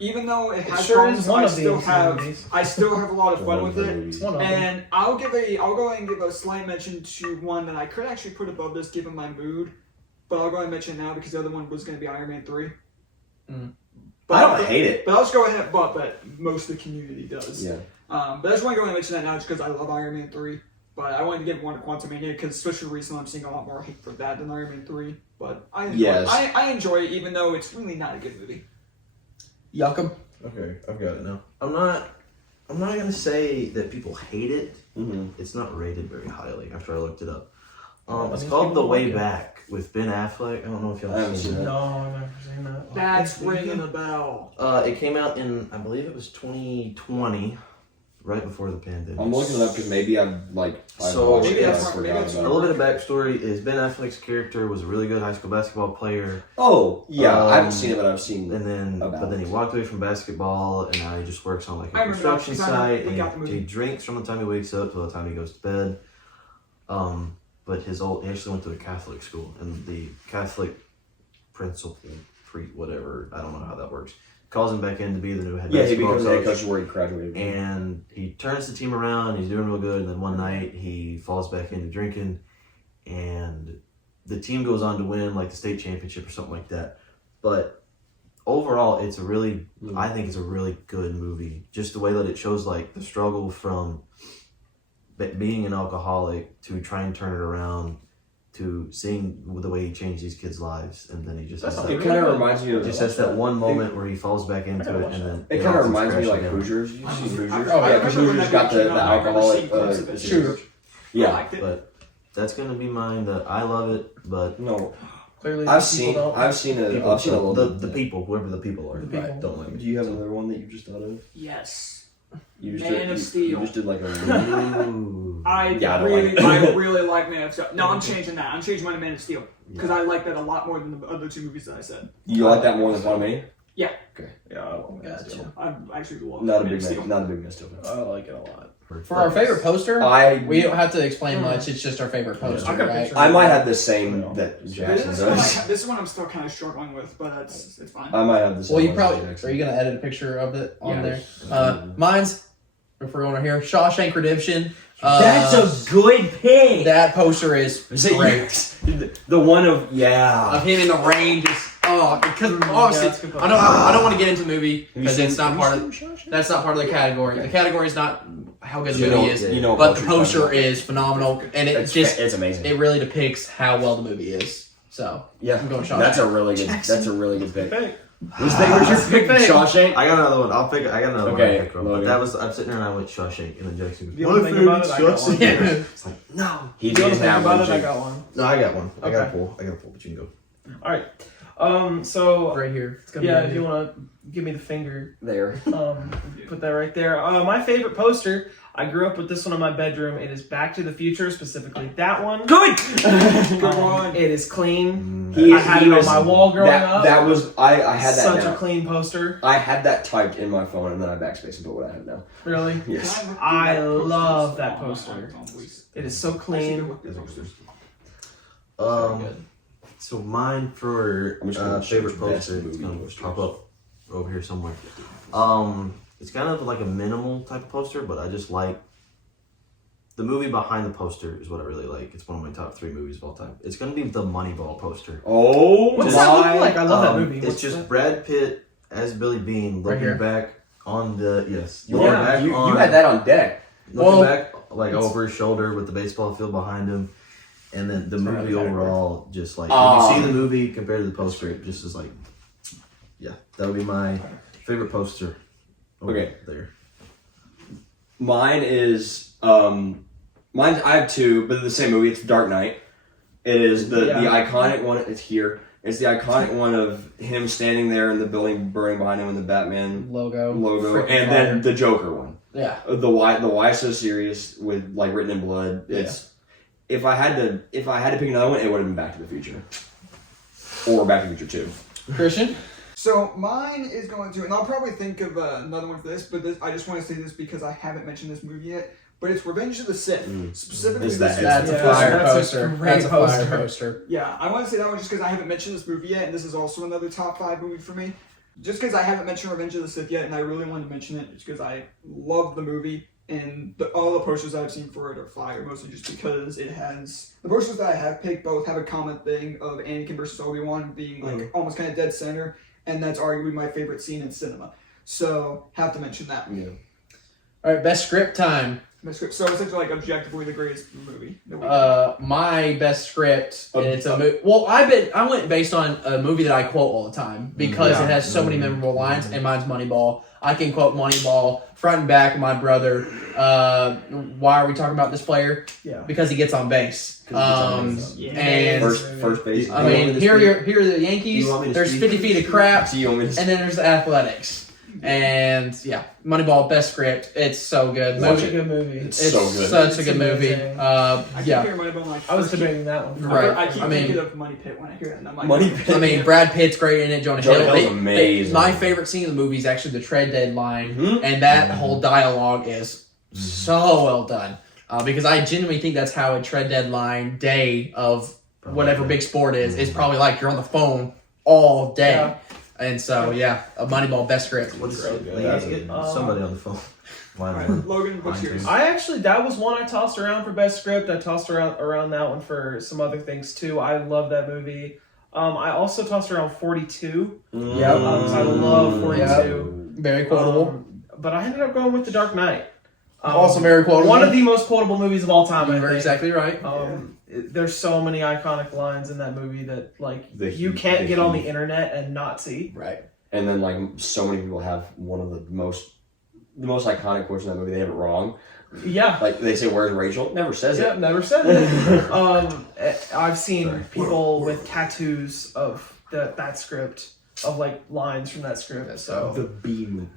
Even though it has problems, I still have a lot of fun with it. It's one of them. And I'll go ahead and give a slight mention to one that I could actually put above this given my mood, but I'll go ahead and mention it now because the other one was going to be Iron Man 3. But I don't hate it. But I'll just go ahead, but most of the community does. Yeah. But I just want to go ahead and mention that now just because I love Iron Man 3. But I wanted to give one to Quantumania because especially recently I'm seeing a lot more hate for that than Iron Man 3. But I enjoy it even though it's really not a good movie. Jakob? Okay, I've got it now. I'm not gonna say that people hate it. Mm-hmm. It's not rated very highly. After I looked it up, it's mean, called The people Way like it. Back with Ben Affleck. I don't know if y'all I haven't have seen seen that. No, I've never seen that. That's ringing a bell. It came out in, I believe it was 2020, right before the pandemic. I'm looking it up because maybe I've So, watched maybe it, that's I right, forgot maybe that's about A it. little bit of backstory is Ben Affleck's character was a really good high school basketball player, Oh yeah, I haven't Um, seen it, but I've seen. and About then he it. walked away from basketball, and now he just works on like I a remember that, construction 'cause I site, we got the and movie. he drinks from the time he wakes up till the time he goes to bed. But he actually went to a Catholic school, and the Catholic principal, whatever, I don't know how that works, calls him back in to be the new head Yeah, he basketball becomes the head coach. coach where he graduated. And he turns the team around. He's doing real good. And then one night he falls back into drinking, and the team goes on to win like the state championship or something like that. But overall, I think it's a really good movie. Just the way that it shows like the struggle from being an alcoholic to try and turn it around to seeing the way he changed these kids' lives, and then he just has It that, kind of reminds me of just has that one moment where he falls back into it, and then It kind of reminds me of like Hoosiers. You see Hoosiers? I Yeah, remember because when Hoosiers that got movie the came out, I remember alcoholic seeing clips of it. shooter. I Yeah, liked it. But that's gonna be mine. That I love it, but no, Clearly, I've people seen don't. a little. the people, whoever the people are, The people. don't like Do me. you have another one that you just thought of? Yes. You just Man did, of you Steel. just did like a. Ooh. I Yeah, I really, don't like it. I really like Man of Steel. No, I'm changing that. I'm changing mine to Man of Steel because I like that a lot more than the other two movies that I said. You like that more than Quantumania? Yeah, I love Man of Gotcha. Steel. I actually love Not a Man big of Steel. not a big Mist of I like it a lot. For our favorite poster, we don't have to explain much. It's just our favorite poster, I got a right? picture. I might have the same No. that This Jackson is, one does. this is one I'm still kind of struggling with, but it's fine. I might have the same. Well, you one probably as Jackson. are you gonna edit a picture of it on Yeah. there? Mine's if we're going right here, Shawshank Redemption. That's a good pick. That poster is Is it great. the one of Of him in the rain, just because that's a obviously good I don't want to get into the movie you because seen- it's not part of that's not part of the category. The category is not how good the You movie know, is, you know, but what the you're talking poster about. is phenomenal, and It's amazing. it really depicts how well the movie is. So Yeah, I'm going Shawshank. that's a really good pick. Hey, What's your pick? Thanks. Shawshank. I got another one. I got another Okay, one. I picked, but Logan. that was I'm sitting there and I went Shawshank, and then Jackson The goes, only thing about it, I got one. Yeah. It's like no, He The did other thing have about one. it, I Jake. got one. no, I got one. I got a Okay. pull, but you can go. All right. So right here. It's gonna yeah, be if you want to give me the finger, There. put that right there. My favorite poster. I grew up with this one in my bedroom. It is Back to the Future, specifically that one. Good. Good one. It is clean. He- I had he it on was- my wall growing up. That was I had that Such now. a clean poster. I had that typed in my phone and then I backspace and put what I have now. Really. Yes. I love that poster. It is so clean. So mine for I'm just gonna favorite search best poster, it's movie gonna posters. pop up over here somewhere. It's kind of like a minimal type of poster, but I just like the movie behind the poster is what I really like. It's one of my top 3 movies of all time. It's gonna be the Moneyball poster. Oh What's my! that look like? I love that movie. It's What's just that? Brad Pitt as Billy Bean Right looking here. back on the You, looking back you on, had that on deck. looking Well, back like over his shoulder with the baseball field behind him, And then the movie overall, just like when you see the movie compared to the poster, just is like, yeah, that would be my favorite poster. Okay. There. Mine is I have two, but they're the same movie. It's Dark Knight. It is the iconic one. It's here. It's the iconic one of him standing there in the building burning behind him in the Batman logo, and then the Joker one. Yeah. The why so serious with like written in blood. It's if I had to pick another one, it would have been Back to the Future or Back to the Future 2. Christian. So mine is going to, and I'll probably think of another one for this, but I just want to say this because I haven't mentioned this movie yet. But it's Revenge of the Sith, specifically this. That's a fire poster. That's a fire poster. Yeah, I want to say that one just because I haven't mentioned this movie yet, and this is also another top 5 movie for me. Just because I haven't mentioned Revenge of the Sith yet, and I really wanted to mention it, just because I love the movie, and all the posters I've seen for it are fire, mostly just because it has... The posters that I have picked both have a common thing of Anakin versus Obi-Wan being like almost kind of dead center, and that's arguably my favorite scene in cinema. So, have to mention that. Yeah. All right, best script time. So essentially, like, objectively the greatest movie. My best script, and it's a movie. Well, I went based on a movie that I quote all the time because it has so many memorable lines, and mine's Moneyball. I can quote Moneyball front and back. My brother. Why are we talking about this player? Yeah. Because he gets on base. And First base. I mean, here are the Yankees. There's 50 feet of crap, Do you want me to and then there's the Athletics. And yeah, Moneyball, best script. It's so good. Such a good movie. It's so good. Such a good movie. I keep hearing Moneyball. Like, I was debating that one. Right. I keep thinking of Money Pit when I hear it. And I'm like, Money Pit. I mean, Brad Pitt's great in it. Jonah Hill. Hill's amazing. My favorite scene in the movie is actually the trade deadline, and that whole dialogue is so well done. Because I genuinely think that's how a trade deadline day of whatever big sport is probably like. You're on the phone all day. Yeah. And so, a Moneyball, best script. What's That's get somebody on the phone? Alright, Logan, what's yours? That was one I tossed around for best script. I tossed around that one for some other things too. I love that movie. I also tossed around 42. Yeah, I love 42. Very quotable. But I ended up going with The Dark Knight. Also very quotable. One of the most quotable movies of all time. You're exactly right. There's so many iconic lines in that movie that you can't get on the internet and not see. Right. And then like so many people have one of the most iconic quotes in that movie. They have it wrong. Yeah. Like they say, "Where's Rachel?" Never says Yeah, it. never said it. I've seen people with tattoos of that script, of like lines from that script. So The Beam.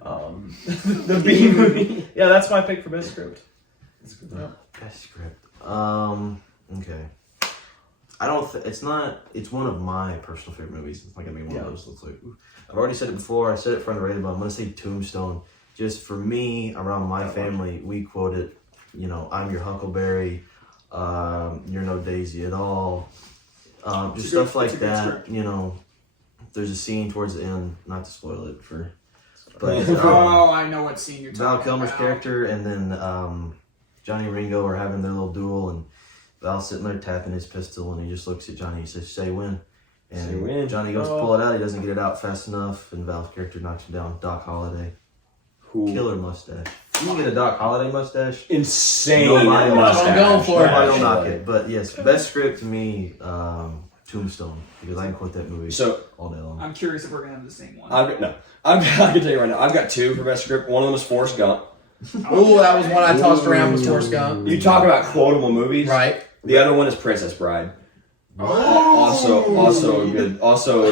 the B movie. Yeah, that's my pick for best script. Best script. Okay. I don't. It's one of my personal favorite movies. It's not gonna be one of those. It's like, ooh. I've already said it before. I said it for underrated, but I'm gonna say Tombstone. Just for me, around my family, we quote it. You know, I'm your Huckleberry. You're no Daisy at all. Just stuff like that. You know, there's a scene towards the end. Not to spoil it for. But I know what scene you're Val talking Kilmer's about. character and then Johnny and Ringo are having their little duel, and Val's sitting there tapping his pistol, and he just looks at Johnny. He says, "Say when." And Say when. Johnny goes to pull it out. He doesn't get it out fast enough, and Val's character knocks him down. Doc Holliday, killer mustache. You can get a Doc Holliday mustache. Insane Nobody mustache. I'm going for it. Nobody will knock it. But yes, best script to me, Tombstone, because I can quote that movie all day long. I'm curious if we're gonna have the same one. I can tell you right now. I've got two for best script. One of them is Forrest Gump. Ooh, that was one I tossed around with Forrest Gump. You talk about quotable movies, Right. The other one is Princess Bride. Also good. Also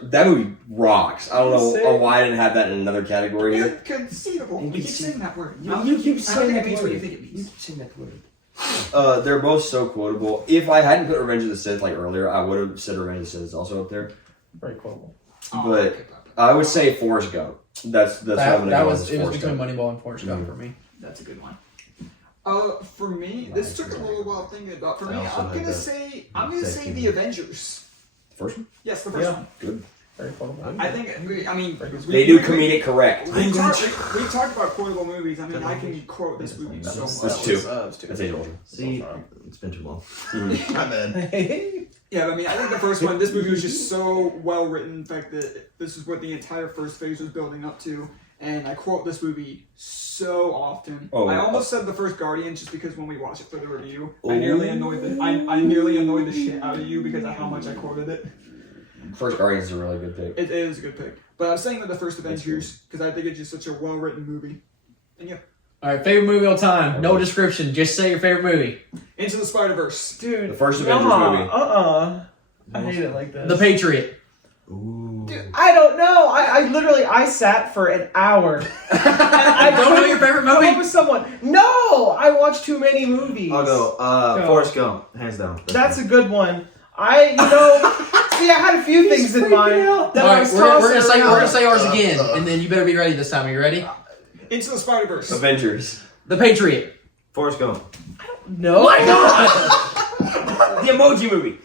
that movie rocks. I don't know why I didn't have that in another category here. Conceivable. You keep saying that word. You keep saying that means word. what you think it means. saying that word. They're both so quotable. If I hadn't put Revenge of the Sith like earlier, I would have said Revenge of the Sith is also up there. Very quotable. But I would say Forrest Gump. That's what I'm gonna That go was with. it was Forrest between Gump. Moneyball and Forrest Gump for me. That's a good one. For me, this took a little while thinking about. For me, I'm gonna say The Avengers. The first one? Yes, the first one. Good. Very quotable. I think. They do comedic correct. We talked about quotable movies. I mean, I can quote this movie so well. That's two. That's age older. See, it's been too long. My bad. Yeah, I mean, I think the first one, this movie was just so well written. In fact, that this is what the entire first phase was building up to. and I quote this movie so often. Oh, I almost said the first Guardians just because when we watched it for the review, I nearly annoyed the shit out of you because of how much I quoted it. First Guardians is a really good pick. It is a good pick. But I was saying with the first Avengers because I think it's just such a well-written movie. And yeah. All right, favorite movie all time. No description. Just say your favorite movie. Into the Spider-Verse. Dude, The first Avengers movie. I hate it like this. The Patriot. Ooh. Dude, I don't know. I literally sat for an hour. I don't know your favorite Come up movie. with someone. No, I watch too many movies. I'll go. Go. Forrest Gump, hands down. That's a good one. See, I had a few things in mind. That All I right, was we're tossing gonna around. say ours again, and then you better be ready this time. Are you ready? Into the Spider-Verse. Avengers. The Patriot. Forrest Gump. No. My God! The Emoji Movie.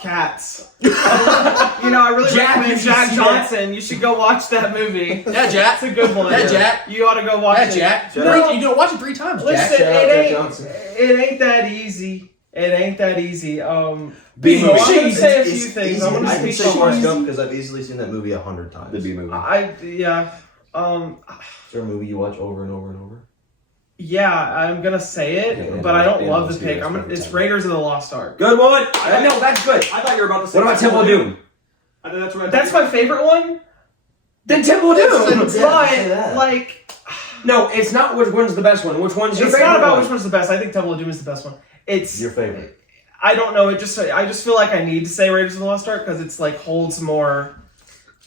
Cats. I really Jack, recommend you should Jack see Johnson. You should go watch that movie. Yeah, Jack. It's a good one. Yeah, Jack. You ought to go watch Yeah, it. Jack. No. You don't watch it 3 times, Jack. Listen, Shout out Jack Johnson. it ain't that easy. It ain't that easy. B so movie. I'm gonna say a few It's things. easy. I'm gonna I can speak say on Forrest mine. Gump because I've easily seen that movie 100 times. The B movie. Yeah. Is there a movie you watch over and over and over? Yeah, I'm gonna say it, Okay, but I don't yeah, love let's the do pick. this. It's Raiders of the Lost Ark. Good one. No, that's good. I thought you were about to say What about Temple of Doom? I think that's what I That's my favorite one. Then Temple of Doom. But like, No, it's not which one's the best one. Which one's your it's favorite not about one? which one's the best. I think Temple of Doom is the best one. It's Your favorite. I don't know. I just feel like I need to say Raiders of the Lost Ark because it's like holds more.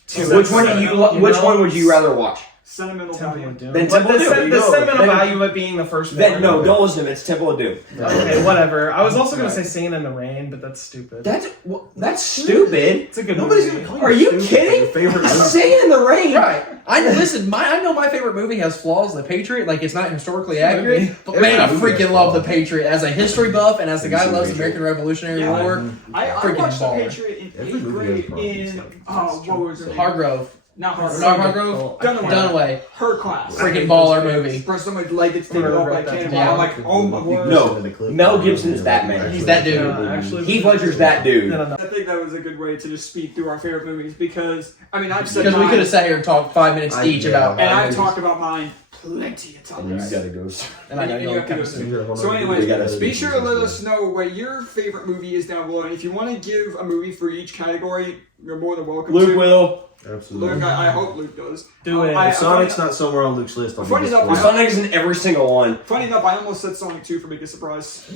To Which it. one do Which one would you rather watch? Sentimental Temple value. of Doom. Then But Temple of Doom. the No, sentimental then- value of it being the first one. Then no, don't listen to him. It's Temple of Doom. Okay, whatever. I was also gonna say Singing in the Rain, but that's stupid. That's stupid. It's a good Nobody's movie. gonna call you Are you stupid for kidding? your favorite movie. Singing in the Rain. Right. I know my favorite movie has flaws. The Patriot, like it's not historically accurate, but man, I freaking love The Patriot as a history buff and as the guy who loves the American Revolutionary Yeah. War. I Freaking watched The baller. Patriot in Every 8th movie grade has problems. in, what was her name? Hargrove. Not Hargrove. Not Hargrove. Dunaway. Dunaway. Her class. Freaking baller movie. Where somebody like gets taken off by a cannonball. Yeah. I'm like, oh my word. No. Mel Gibson's that man. He's that dude. Actually, Heath Ledger's that dude. No. I think that was a good way to just speed through our favorite movies because, I mean, I've said Because we mine, could have sat here and talked 5 minutes each about. and I've talked about mine plenty of times. You gotta go. And I And gotta you go have to kind go of soon. soon. So anyways, We gotta- be sure to let us know what your favorite movie is down below. And if you want to give a movie for each category, you're more than welcome Luke to. will. Absolutely. Luke, I hope Luke does. Do it. I- If Sonic's not somewhere on Luke's list, I'll be Funny enough, disappointed. Sonic is in every single one. Funny enough, I almost said Sonic 2 for biggest surprise.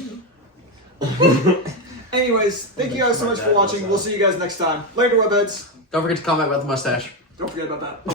Anyways, thank you guys so much for watching. We'll see you guys next time. Later, webheads. Don't forget to comment about the mustache. Don't forget about that.